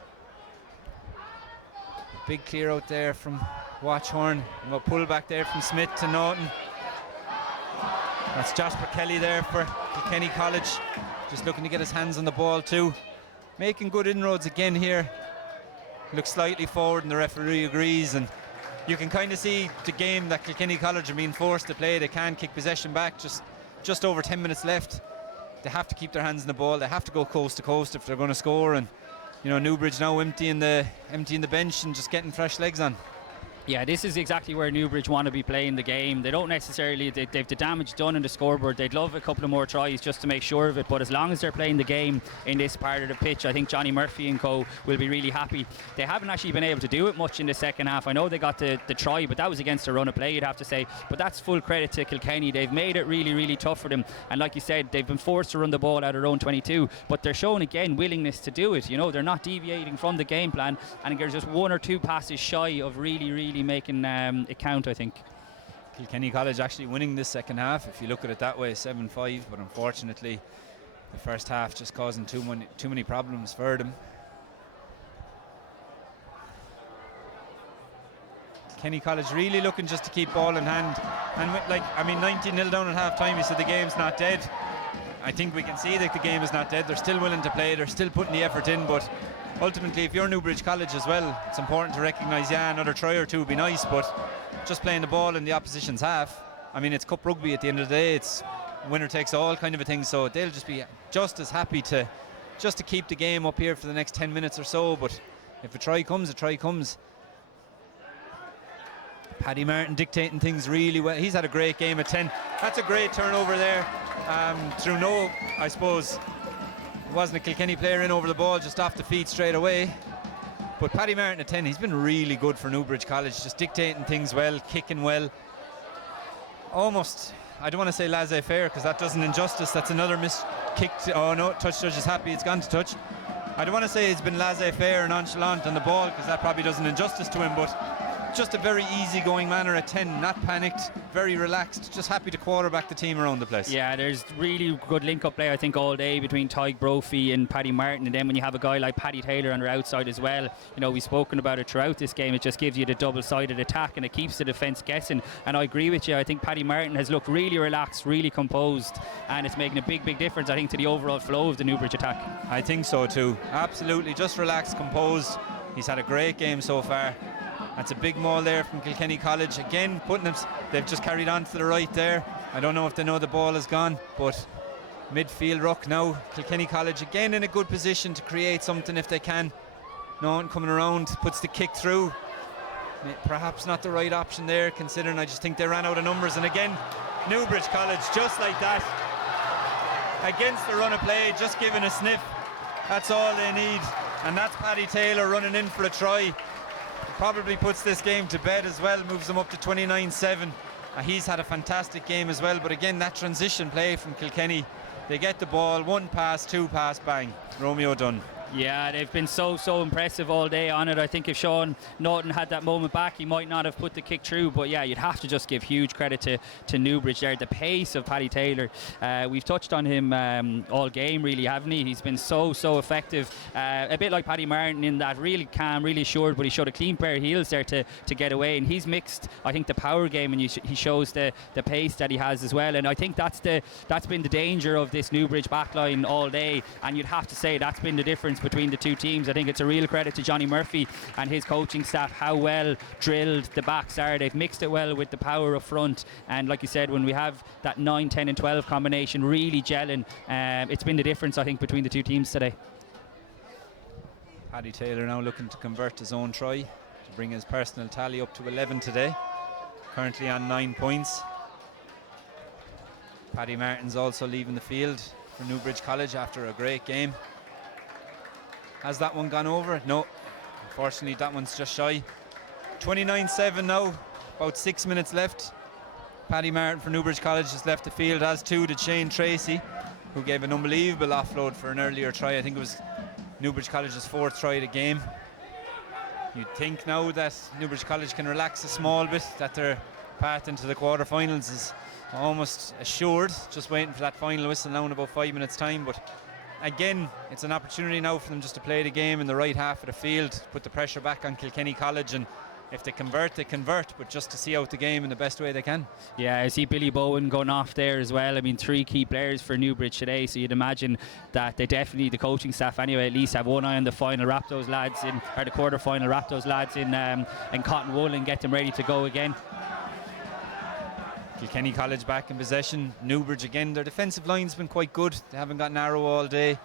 a big clear out there from Watchorn. And a pull back there from Smith to Naughton. That's Jasper Kelly there for Kilkenny College, just looking to get his hands on the ball too. making good inroads again here. Looks slightly forward and the referee agrees, and you can kind of see the game that Kilkenny College are being forced to play. They can't kick possession back, just over 10 minutes left. They have to keep their hands in the ball. They have to go coast to coast if they're going to score, and you know, Newbridge now emptying the bench and just getting fresh legs on. Yeah, this is exactly where Newbridge want to be playing the game. They don't necessarily, they've the damage done in the scoreboard. They'd love a couple of more tries just to make sure of it, but as long as they're playing the game in this part of the pitch, I think Johnny Murphy and co will be really happy. They haven't actually been able to do it much in the second half. I know they got the try, but that was against a run of play, you'd have to say, but that's full credit to Kilkenny. They've made it really, really tough for them, and like you said, they've been forced to run the ball out of their own 22, but they're showing again willingness to do it. You know, they're not deviating from the game plan, and they're just one or two passes shy of really, really making it count, I think. Kilkenny College actually winning this second half, if you look at it that way, 7-5, but unfortunately the first half just causing too many problems for them. Kilkenny College really looking just to keep ball in hand, and with, 19-0 down at half time, you said the game's not dead. I think we can see that the game is not dead. They're still willing to play, they're still putting the effort in, but ultimately, if you're Newbridge College as well, it's important to recognise, another try or two would be nice, but just playing the ball in the opposition's half, I mean, it's cup rugby at the end of the day, it's winner takes all kind of a thing, so they'll just be just as happy to keep the game up here for the next 10 minutes or so, but if a try comes, a try comes. Paddy Martin dictating things really well. He's had a great game at 10. That's a great turnover there. Through no, I suppose, it wasn't a Kilkenny player in over the ball, just off the feet straight away. But Paddy Martin at 10, he's been really good for Newbridge College, just dictating things well, kicking well. Almost, I don't want to say laissez-faire because that does an injustice. That's another kick. Oh no, touch judge is happy, it's gone to touch. I don't want to say he's been laissez-faire and nonchalant on the ball because that probably does an injustice to him, but just a very easygoing manner at 10, not panicked, very relaxed, just happy to quarterback the team around the place. Yeah, there's really good link-up play, I think, all day between Tyke Brophy and Paddy Martin, and then when you have a guy like Paddy Taylor on the outside as well, you know, we've spoken about it throughout this game, it just gives you the double-sided attack and it keeps the defence guessing, and I agree with you, I think Paddy Martin has looked really relaxed, really composed, and it's making a big difference, I think, to the overall flow of the Newbridge attack. I think so too, absolutely, just relaxed, composed. He's had a great game so far. That's a big maul there from Kilkenny College. Again, they've just carried on to the right there. I don't know if they know the ball is gone, but midfield ruck now. Kilkenny College again in a good position to create something if they can. No one coming around, puts the kick through. Perhaps not the right option there, considering I just think they ran out of numbers. And again, Newbridge College, just like that, against the run of play, just giving a sniff. That's all they need. And that's Paddy Taylor running in for a try. Probably puts this game to bed as well, moves them up to 29-7. He's had a fantastic game as well, but again, that transition play from Kilkenny, they get the ball, one pass, two pass, bang, Romeo done. Yeah, they've been so impressive all day on it. I think if Sean Norton had that moment back, he might not have put the kick through, but yeah, you'd have to just give huge credit to Newbridge there. The pace of Paddy Taylor, we've touched on him all game really, haven't he? He's been so effective, a bit like Paddy Martin in that, really calm, really assured, but he showed a clean pair of heels there to get away, and he's mixed, I think, the power game, and he shows the pace that he has as well, and I think that's been the danger of this Newbridge backline all day, and you'd have to say that's been the difference between the two teams. I think it's a real credit to Johnny Murphy and his coaching staff how well drilled the backs are. They've mixed it well with the power up front, and like you said, when we have that 9, 10 and 12 combination really gelling, it's been the difference, I think, between the two teams today. Paddy Taylor now looking to convert his own try to bring his personal tally up to 11 today, currently on 9 points. Paddy Martin's also leaving the field for Newbridge College after a great game. Has that one gone over? No, unfortunately that one's just shy. 29-7 now, about 6 minutes left. Paddy Martin for Newbridge College has left the field, as too did Shane Tracy, who gave an unbelievable offload for an earlier try. I think it was Newbridge College's 4th try of the game. You'd think now that Newbridge College can relax a small bit, that their path into the quarterfinals is almost assured, just waiting for that final whistle now in about 5 minutes time, but again, it's an opportunity now for them just to play the game in the right half of the field, put the pressure back on Kilkenny College and if they convert, they convert, but just to see out the game in the best way they can. Yeah, I see Billy Bowen going off there as well. I mean, 3 key players for Newbridge today, so you'd imagine that they definitely, the coaching staff anyway, at least have one eye on the final, wrap those lads in, or the quarter final, wrap those lads in cotton wool and get them ready to go again. Kilkenny College back in possession. Newbridge again, their defensive line's been quite good. They haven't got narrow all day.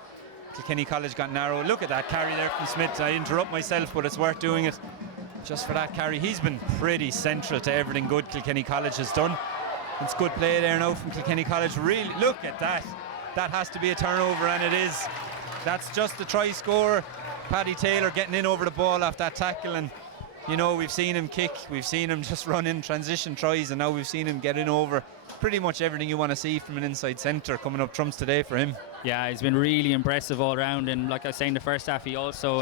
Kilkenny College got narrow. Look at that carry there from Smith. I interrupt myself, but it's worth doing it just for that carry. He's been pretty central to everything good Kilkenny College has done. It's good play there now from Kilkenny College. Really, look at that. That has to be a turnover, and it is. That's just the try score. Paddy Taylor getting in over the ball off that tackle, and you know, we've seen him kick, we've seen him just run in transition tries, and now we've seen him get in over pretty much everything you want to see from an inside centre coming up trumps today for him. Yeah, he's been really impressive all round, and like I was saying in the first half, he also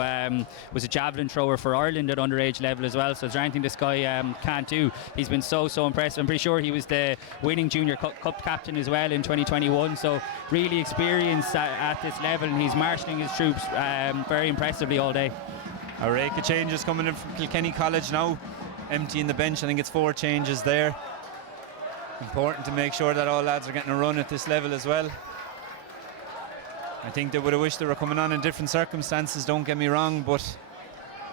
was a javelin thrower for Ireland at underage level as well, so is there anything this guy can't do? He's been so impressive. I'm pretty sure he was the winning junior cup captain as well in 2021, so really experienced at this level, and he's marshalling his troops very impressively all day. A rake of changes coming in from Kilkenny College now, emptying the bench. I think it's 4 changes there. Important to make sure that all lads are getting a run at this level as well. I think they would have wished they were coming on in different circumstances, don't get me wrong, but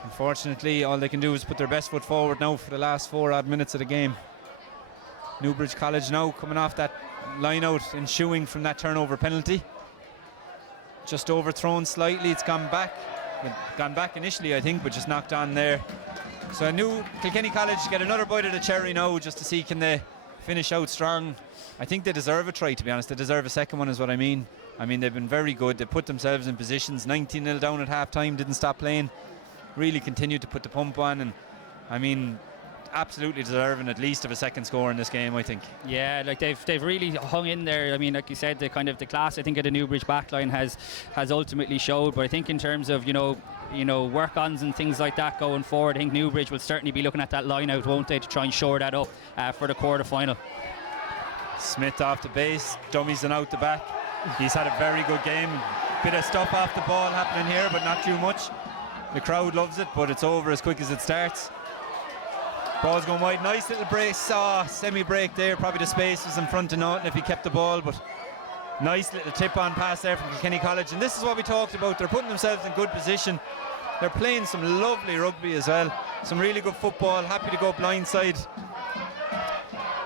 unfortunately all they can do is put their best foot forward now for the last 4 odd minutes of the game. Newbridge College now coming off that line out, ensuing from that turnover penalty. Just overthrown slightly, it's gone back. Gone back initially, I think, but just knocked on there. So I knew Kilkenny College get another bite of the cherry now, just to see can they finish out strong. I think they deserve a try, to be honest. They deserve a second one is what I mean. I mean, they've been very good. They put themselves in positions. 19-0 down at half time, didn't stop playing. Really continued to put the pump on, and I mean, absolutely deserving at least of a second score in this game, I think. Yeah, like they've really hung in there. I mean, like you said, the kind of the class I think of the Newbridge backline has ultimately showed. But I think in terms of you know work-ons and things like that going forward, I think Newbridge will certainly be looking at that line out, won't they, to try and shore that up for the quarter final. Smith off the base, dummies and out the back. He's had a very good game. Bit of stuff off the ball happening here, but not too much. The crowd loves it, but it's over as quick as it starts. Ball's going wide, nice little brace, semi-break there, probably the space was in front of Naughton if he kept the ball, but nice little tip-on pass there from Kilkenny College, and this is what we talked about, they're putting themselves in good position, they're playing some lovely rugby as well, some really good football, happy to go blindside.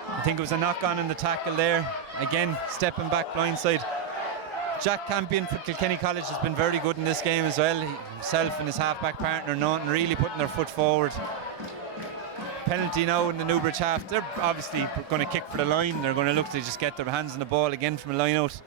I think it was a knock-on in the tackle there, again, stepping back blindside. Jack Campion for Kilkenny College has been very good in this game as well, himself and his half-back partner Naughton really putting their foot forward. Penalty now in the Newbridge half. They're obviously going to kick for the line. They're going to look to just get their hands on the ball again from a line out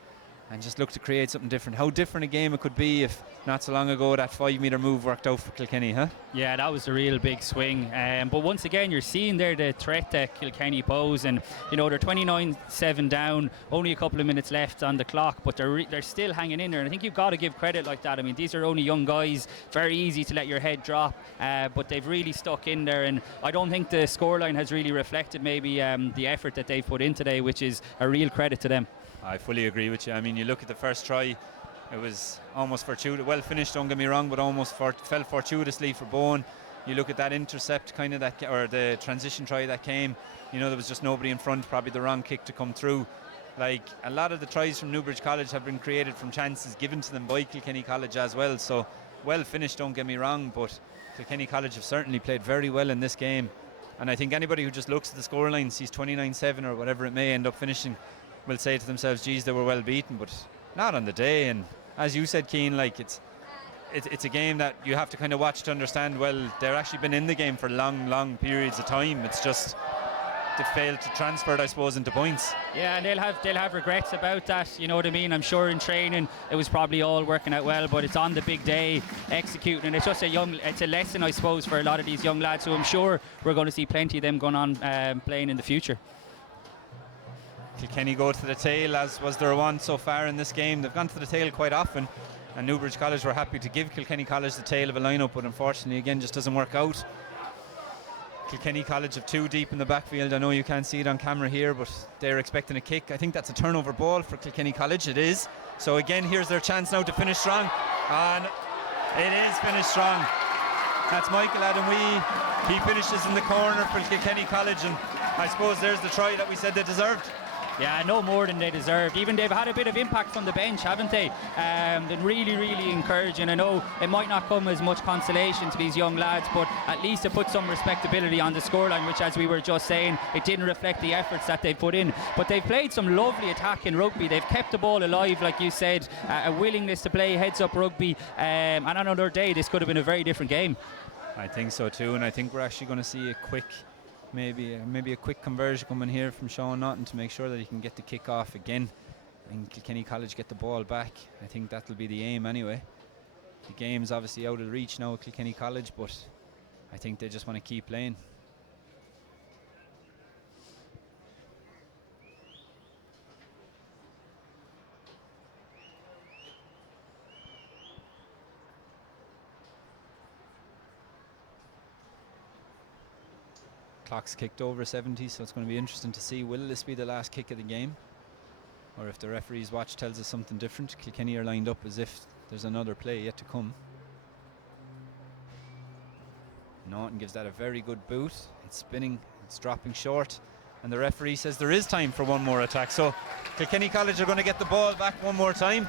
and just look to create something different. How different a game it could be if not so long ago that 5-metre move worked out for Kilkenny, huh? Yeah, that was a real big swing. But once again, you're seeing there the threat that Kilkenny pose, and you know they're 29-7 down, only a couple of minutes left on the clock, but they're still hanging in there. And I think you've got to give credit like that. I mean, these are only young guys, very easy to let your head drop, but they've really stuck in there. And I don't think the scoreline has really reflected maybe the effort that they've put in today, which is a real credit to them. I fully agree with you. I mean, you look at the first try, it was almost fortuitous, well finished, don't get me wrong, but almost fell fortuitously for Bowen. You look at that intercept kind of that, or the transition try that came, you know, there was just nobody in front, probably the wrong kick to come through. Like, a lot of the tries from Newbridge College have been created from chances given to them by Kilkenny College as well, so well finished, don't get me wrong, but Kilkenny College have certainly played very well in this game, and I think anybody who just looks at the scoreline, sees 29-7 or whatever it may end up finishing, will say to themselves, geez, they were well beaten, but not on the day. And as you said, Keane, like it's a game that you have to kind of watch to understand, well, they've actually been in the game for long periods of time. It's just they failed to transfer it, I suppose, into points. Yeah, and they'll have regrets about that, you know what I mean? I'm sure in training it was probably all working out well, but it's on the big day executing, and it's just it's a lesson, I suppose, for a lot of these young lads who I'm sure we're going to see plenty of them going on playing in the future. Kilkenny go to the tail, as was their one so far in this game. They've gone to the tail quite often, and Newbridge College were happy to give Kilkenny College the tail of a lineup, but unfortunately again just doesn't work out. Kilkenny College have 2 deep in the backfield. I know you can't see it on camera here, but they're expecting a kick. I think that's a turnover ball for Kilkenny College. It is. So again, here's their chance now to finish strong, and it is finished strong. That's Michael Adam-Wee. He finishes in the corner for Kilkenny College, and I suppose there's the try that we said they deserved. Yeah, no more than they deserved. Even they've had a bit of impact from the bench, haven't they? They're really, really encouraging. I know it might not come as much consolation to these young lads, but at least it put some respectability on the scoreline, which, as we were just saying, it didn't reflect the efforts that they've put in. But they've played some lovely attacking rugby. They've kept the ball alive, like you said, a willingness to play heads-up rugby. And on another day, this could have been a very different game. I think so too, and I think we're actually going to see a quick, maybe a quick conversion coming here from Sean Naughton to make sure that he can get the kick off again and Kilkenny College get the ball back. I think that'll be the aim anyway. The game's obviously out of reach now at Kilkenny College, but I think they just want to keep playing. Clock's kicked over 70, so it's going to be interesting to see, will this be the last kick of the game? Or if the referee's watch tells us something different. Kilkenny are lined up as if there's another play yet to come. Naughton gives that a very good boot. It's spinning, it's dropping short, and the referee says there is time for one more attack. So Kilkenny College are going to get the ball back one more time.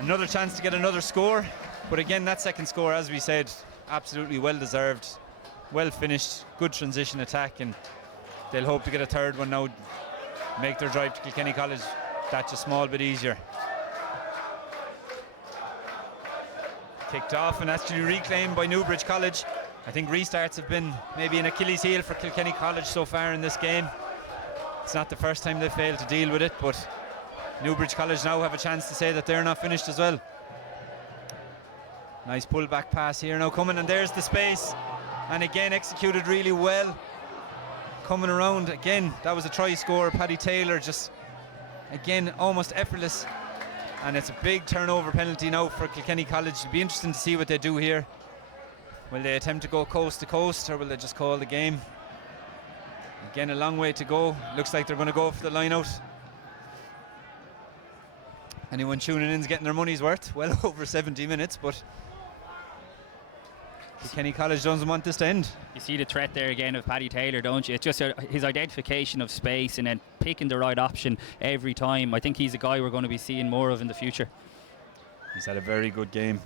Another chance to get another score. But again, that second score, as we said, absolutely well deserved. Well finished, good transition attack, and they'll hope to get a third one now, make their drive to Kilkenny College that just small bit easier. Kicked off and actually reclaimed by Newbridge College. I think restarts have been maybe an Achilles heel for Kilkenny College so far in this game. It's not the first time they've failed to deal with it, but Newbridge College now have a chance to say that they're not finished as well. Nice pull back pass here now coming, and there's the space. And again, executed really well. Coming around again, that was a try score. Paddy Taylor just, again, almost effortless. And it's a big turnover penalty now for Kilkenny College. It'll be interesting to see what they do here. Will they attempt to go coast to coast, or will they just call the game? Again, a long way to go. Looks like they're going to go for the line out. Anyone tuning in is getting their money's worth. Well over 70 minutes, but Kilkenny College doesn't want this to end. You see the threat there again of Paddy Taylor, don't you? It's just his identification of space and then picking the right option every time. I think he's a guy we're going to be seeing more of in the future. He's had a very good game.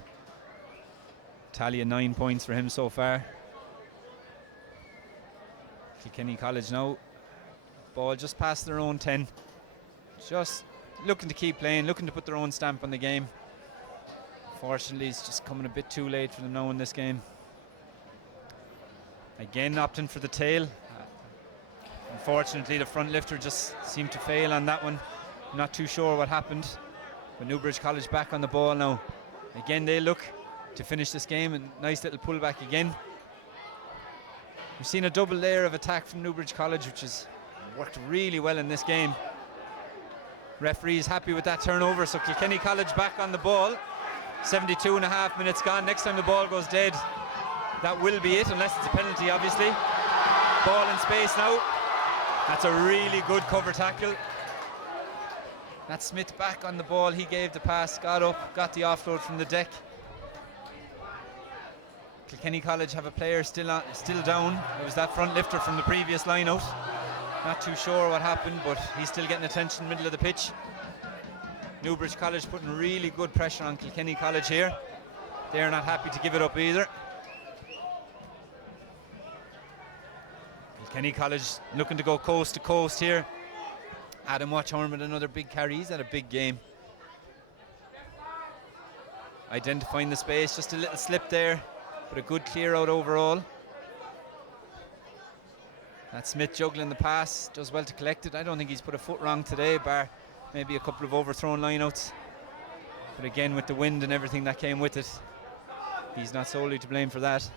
Tally of 9 points for him so far. Kilkenny College now. Ball just past their own 10. Just looking to keep playing, looking to put their own stamp on the game. Unfortunately, it's just coming a bit too late for them now in this game. Again, opting for the tail. Unfortunately, the front lifter just seemed to fail on that one. Not too sure what happened. But Newbridge College back on the ball now. Again, they look to finish this game, and nice little pullback again. We've seen a double layer of attack from Newbridge College, which has worked really well in this game. Referee is happy with that turnover, so Kilkenny College back on the ball. 72 and a half minutes gone. Next time the ball goes dead, that will be it, unless it's a penalty, obviously. Ball in space now. That's a really good cover tackle. That's Smith back on the ball. He gave the pass, got up, got the offload from the deck. Kilkenny College have a player still down. It was that front lifter from the previous line out. Not too sure what happened, but he's still getting attention middle of the pitch. Newbridge College putting really good pressure on Kilkenny College here. They're not happy to give it up either. Kilkenny College looking to go coast to coast here. Adam Watchorn with another big carry. He's had a big game. Identifying the space, just a little slip there, but a good clear out overall. That's Smith juggling the pass, does well to collect it. I don't think he's put a foot wrong today, bar maybe a couple of overthrown lineouts. But again, with the wind and everything that came with it, he's not solely to blame for that.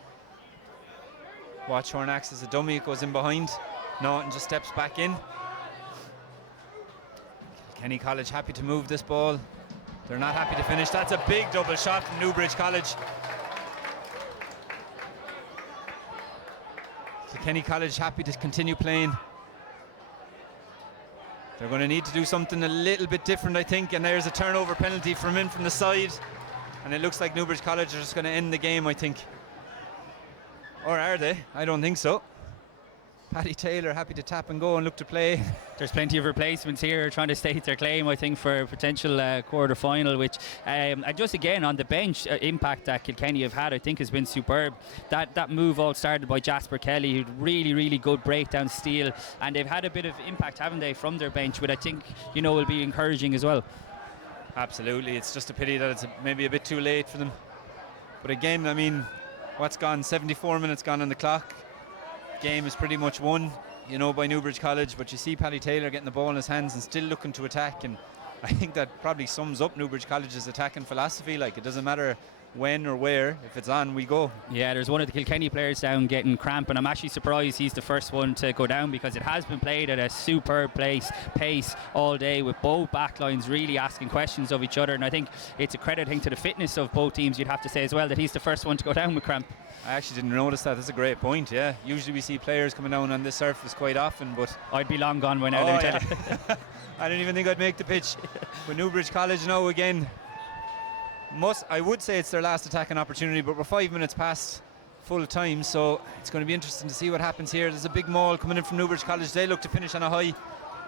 Watchorn acts as a dummy, it goes in behind. Naughton just steps back in. Kilkenny College happy to move this ball. They're not happy to finish. That's a big double shot from Newbridge College. Kilkenny College happy to continue playing. They're going to need to do something a little bit different, I think, and there's a turnover penalty from the side, and it looks like Newbridge College are just going to end the game, I think. Or are they? I don't think so. Paddy Taylor happy to tap and go and look to play. There's plenty of replacements here trying to stake their claim, I think, for a potential quarter-final, which, and just again on the bench, impact that Kilkenny have had, I think, has been superb. That move all started by Jasper Kelly, who'd really good breakdown steal, and they've had a bit of impact, haven't they, from their bench, but I think, will be encouraging as well. Absolutely, it's just a pity that it's maybe a bit too late for them. But again, I mean, what's gone? 74 minutes gone on the clock. Game is pretty much won, by Newbridge College, but you see Paddy Taylor getting the ball in his hands and still looking to attack, and I think that probably sums up Newbridge College's attacking philosophy. Like, it doesn't matter when or where, if it's on, we go. Yeah, there's one of the Kilkenny players down getting cramp, and I'm actually surprised he's the first one to go down, because it has been played at a superb pace all day, with both backlines really asking questions of each other, and I think it's a credit, to the fitness of both teams, you'd have to say as well, that he's the first one to go down with cramp. I actually didn't notice that. That's a great point, yeah. Usually we see players coming down on this surface quite often, but I'd be long gone by now. Yeah. I didn't even think I'd make the pitch. With Newbridge College now again, I would say it's their last attacking opportunity, but we're 5 minutes past full time, so it's going to be interesting to see what happens here. There's a big maul coming in from Newbridge College. They look to finish on a high.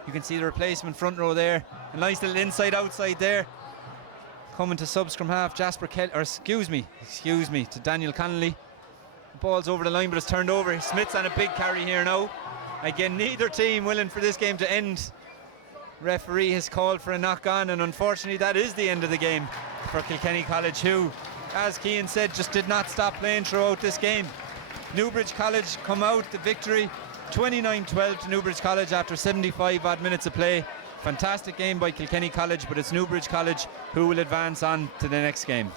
You can see the replacement front row there. A nice little inside-outside there. Coming to sub-scrum half, Jasper Kelly, or excuse me, to Daniel Connolly. The ball's over the line, but it's turned over. Smith's on a big carry here now. Again, neither team willing for this game to end. Referee has called for a knock-on, and unfortunately that is the end of the game for Kilkenny College, who, as Cian said, just did not stop playing throughout this game. Newbridge College come out the victory, 29-12 to Newbridge College after 75 odd minutes of play. Fantastic game by Kilkenny College, but it's Newbridge College who will advance on to the next game.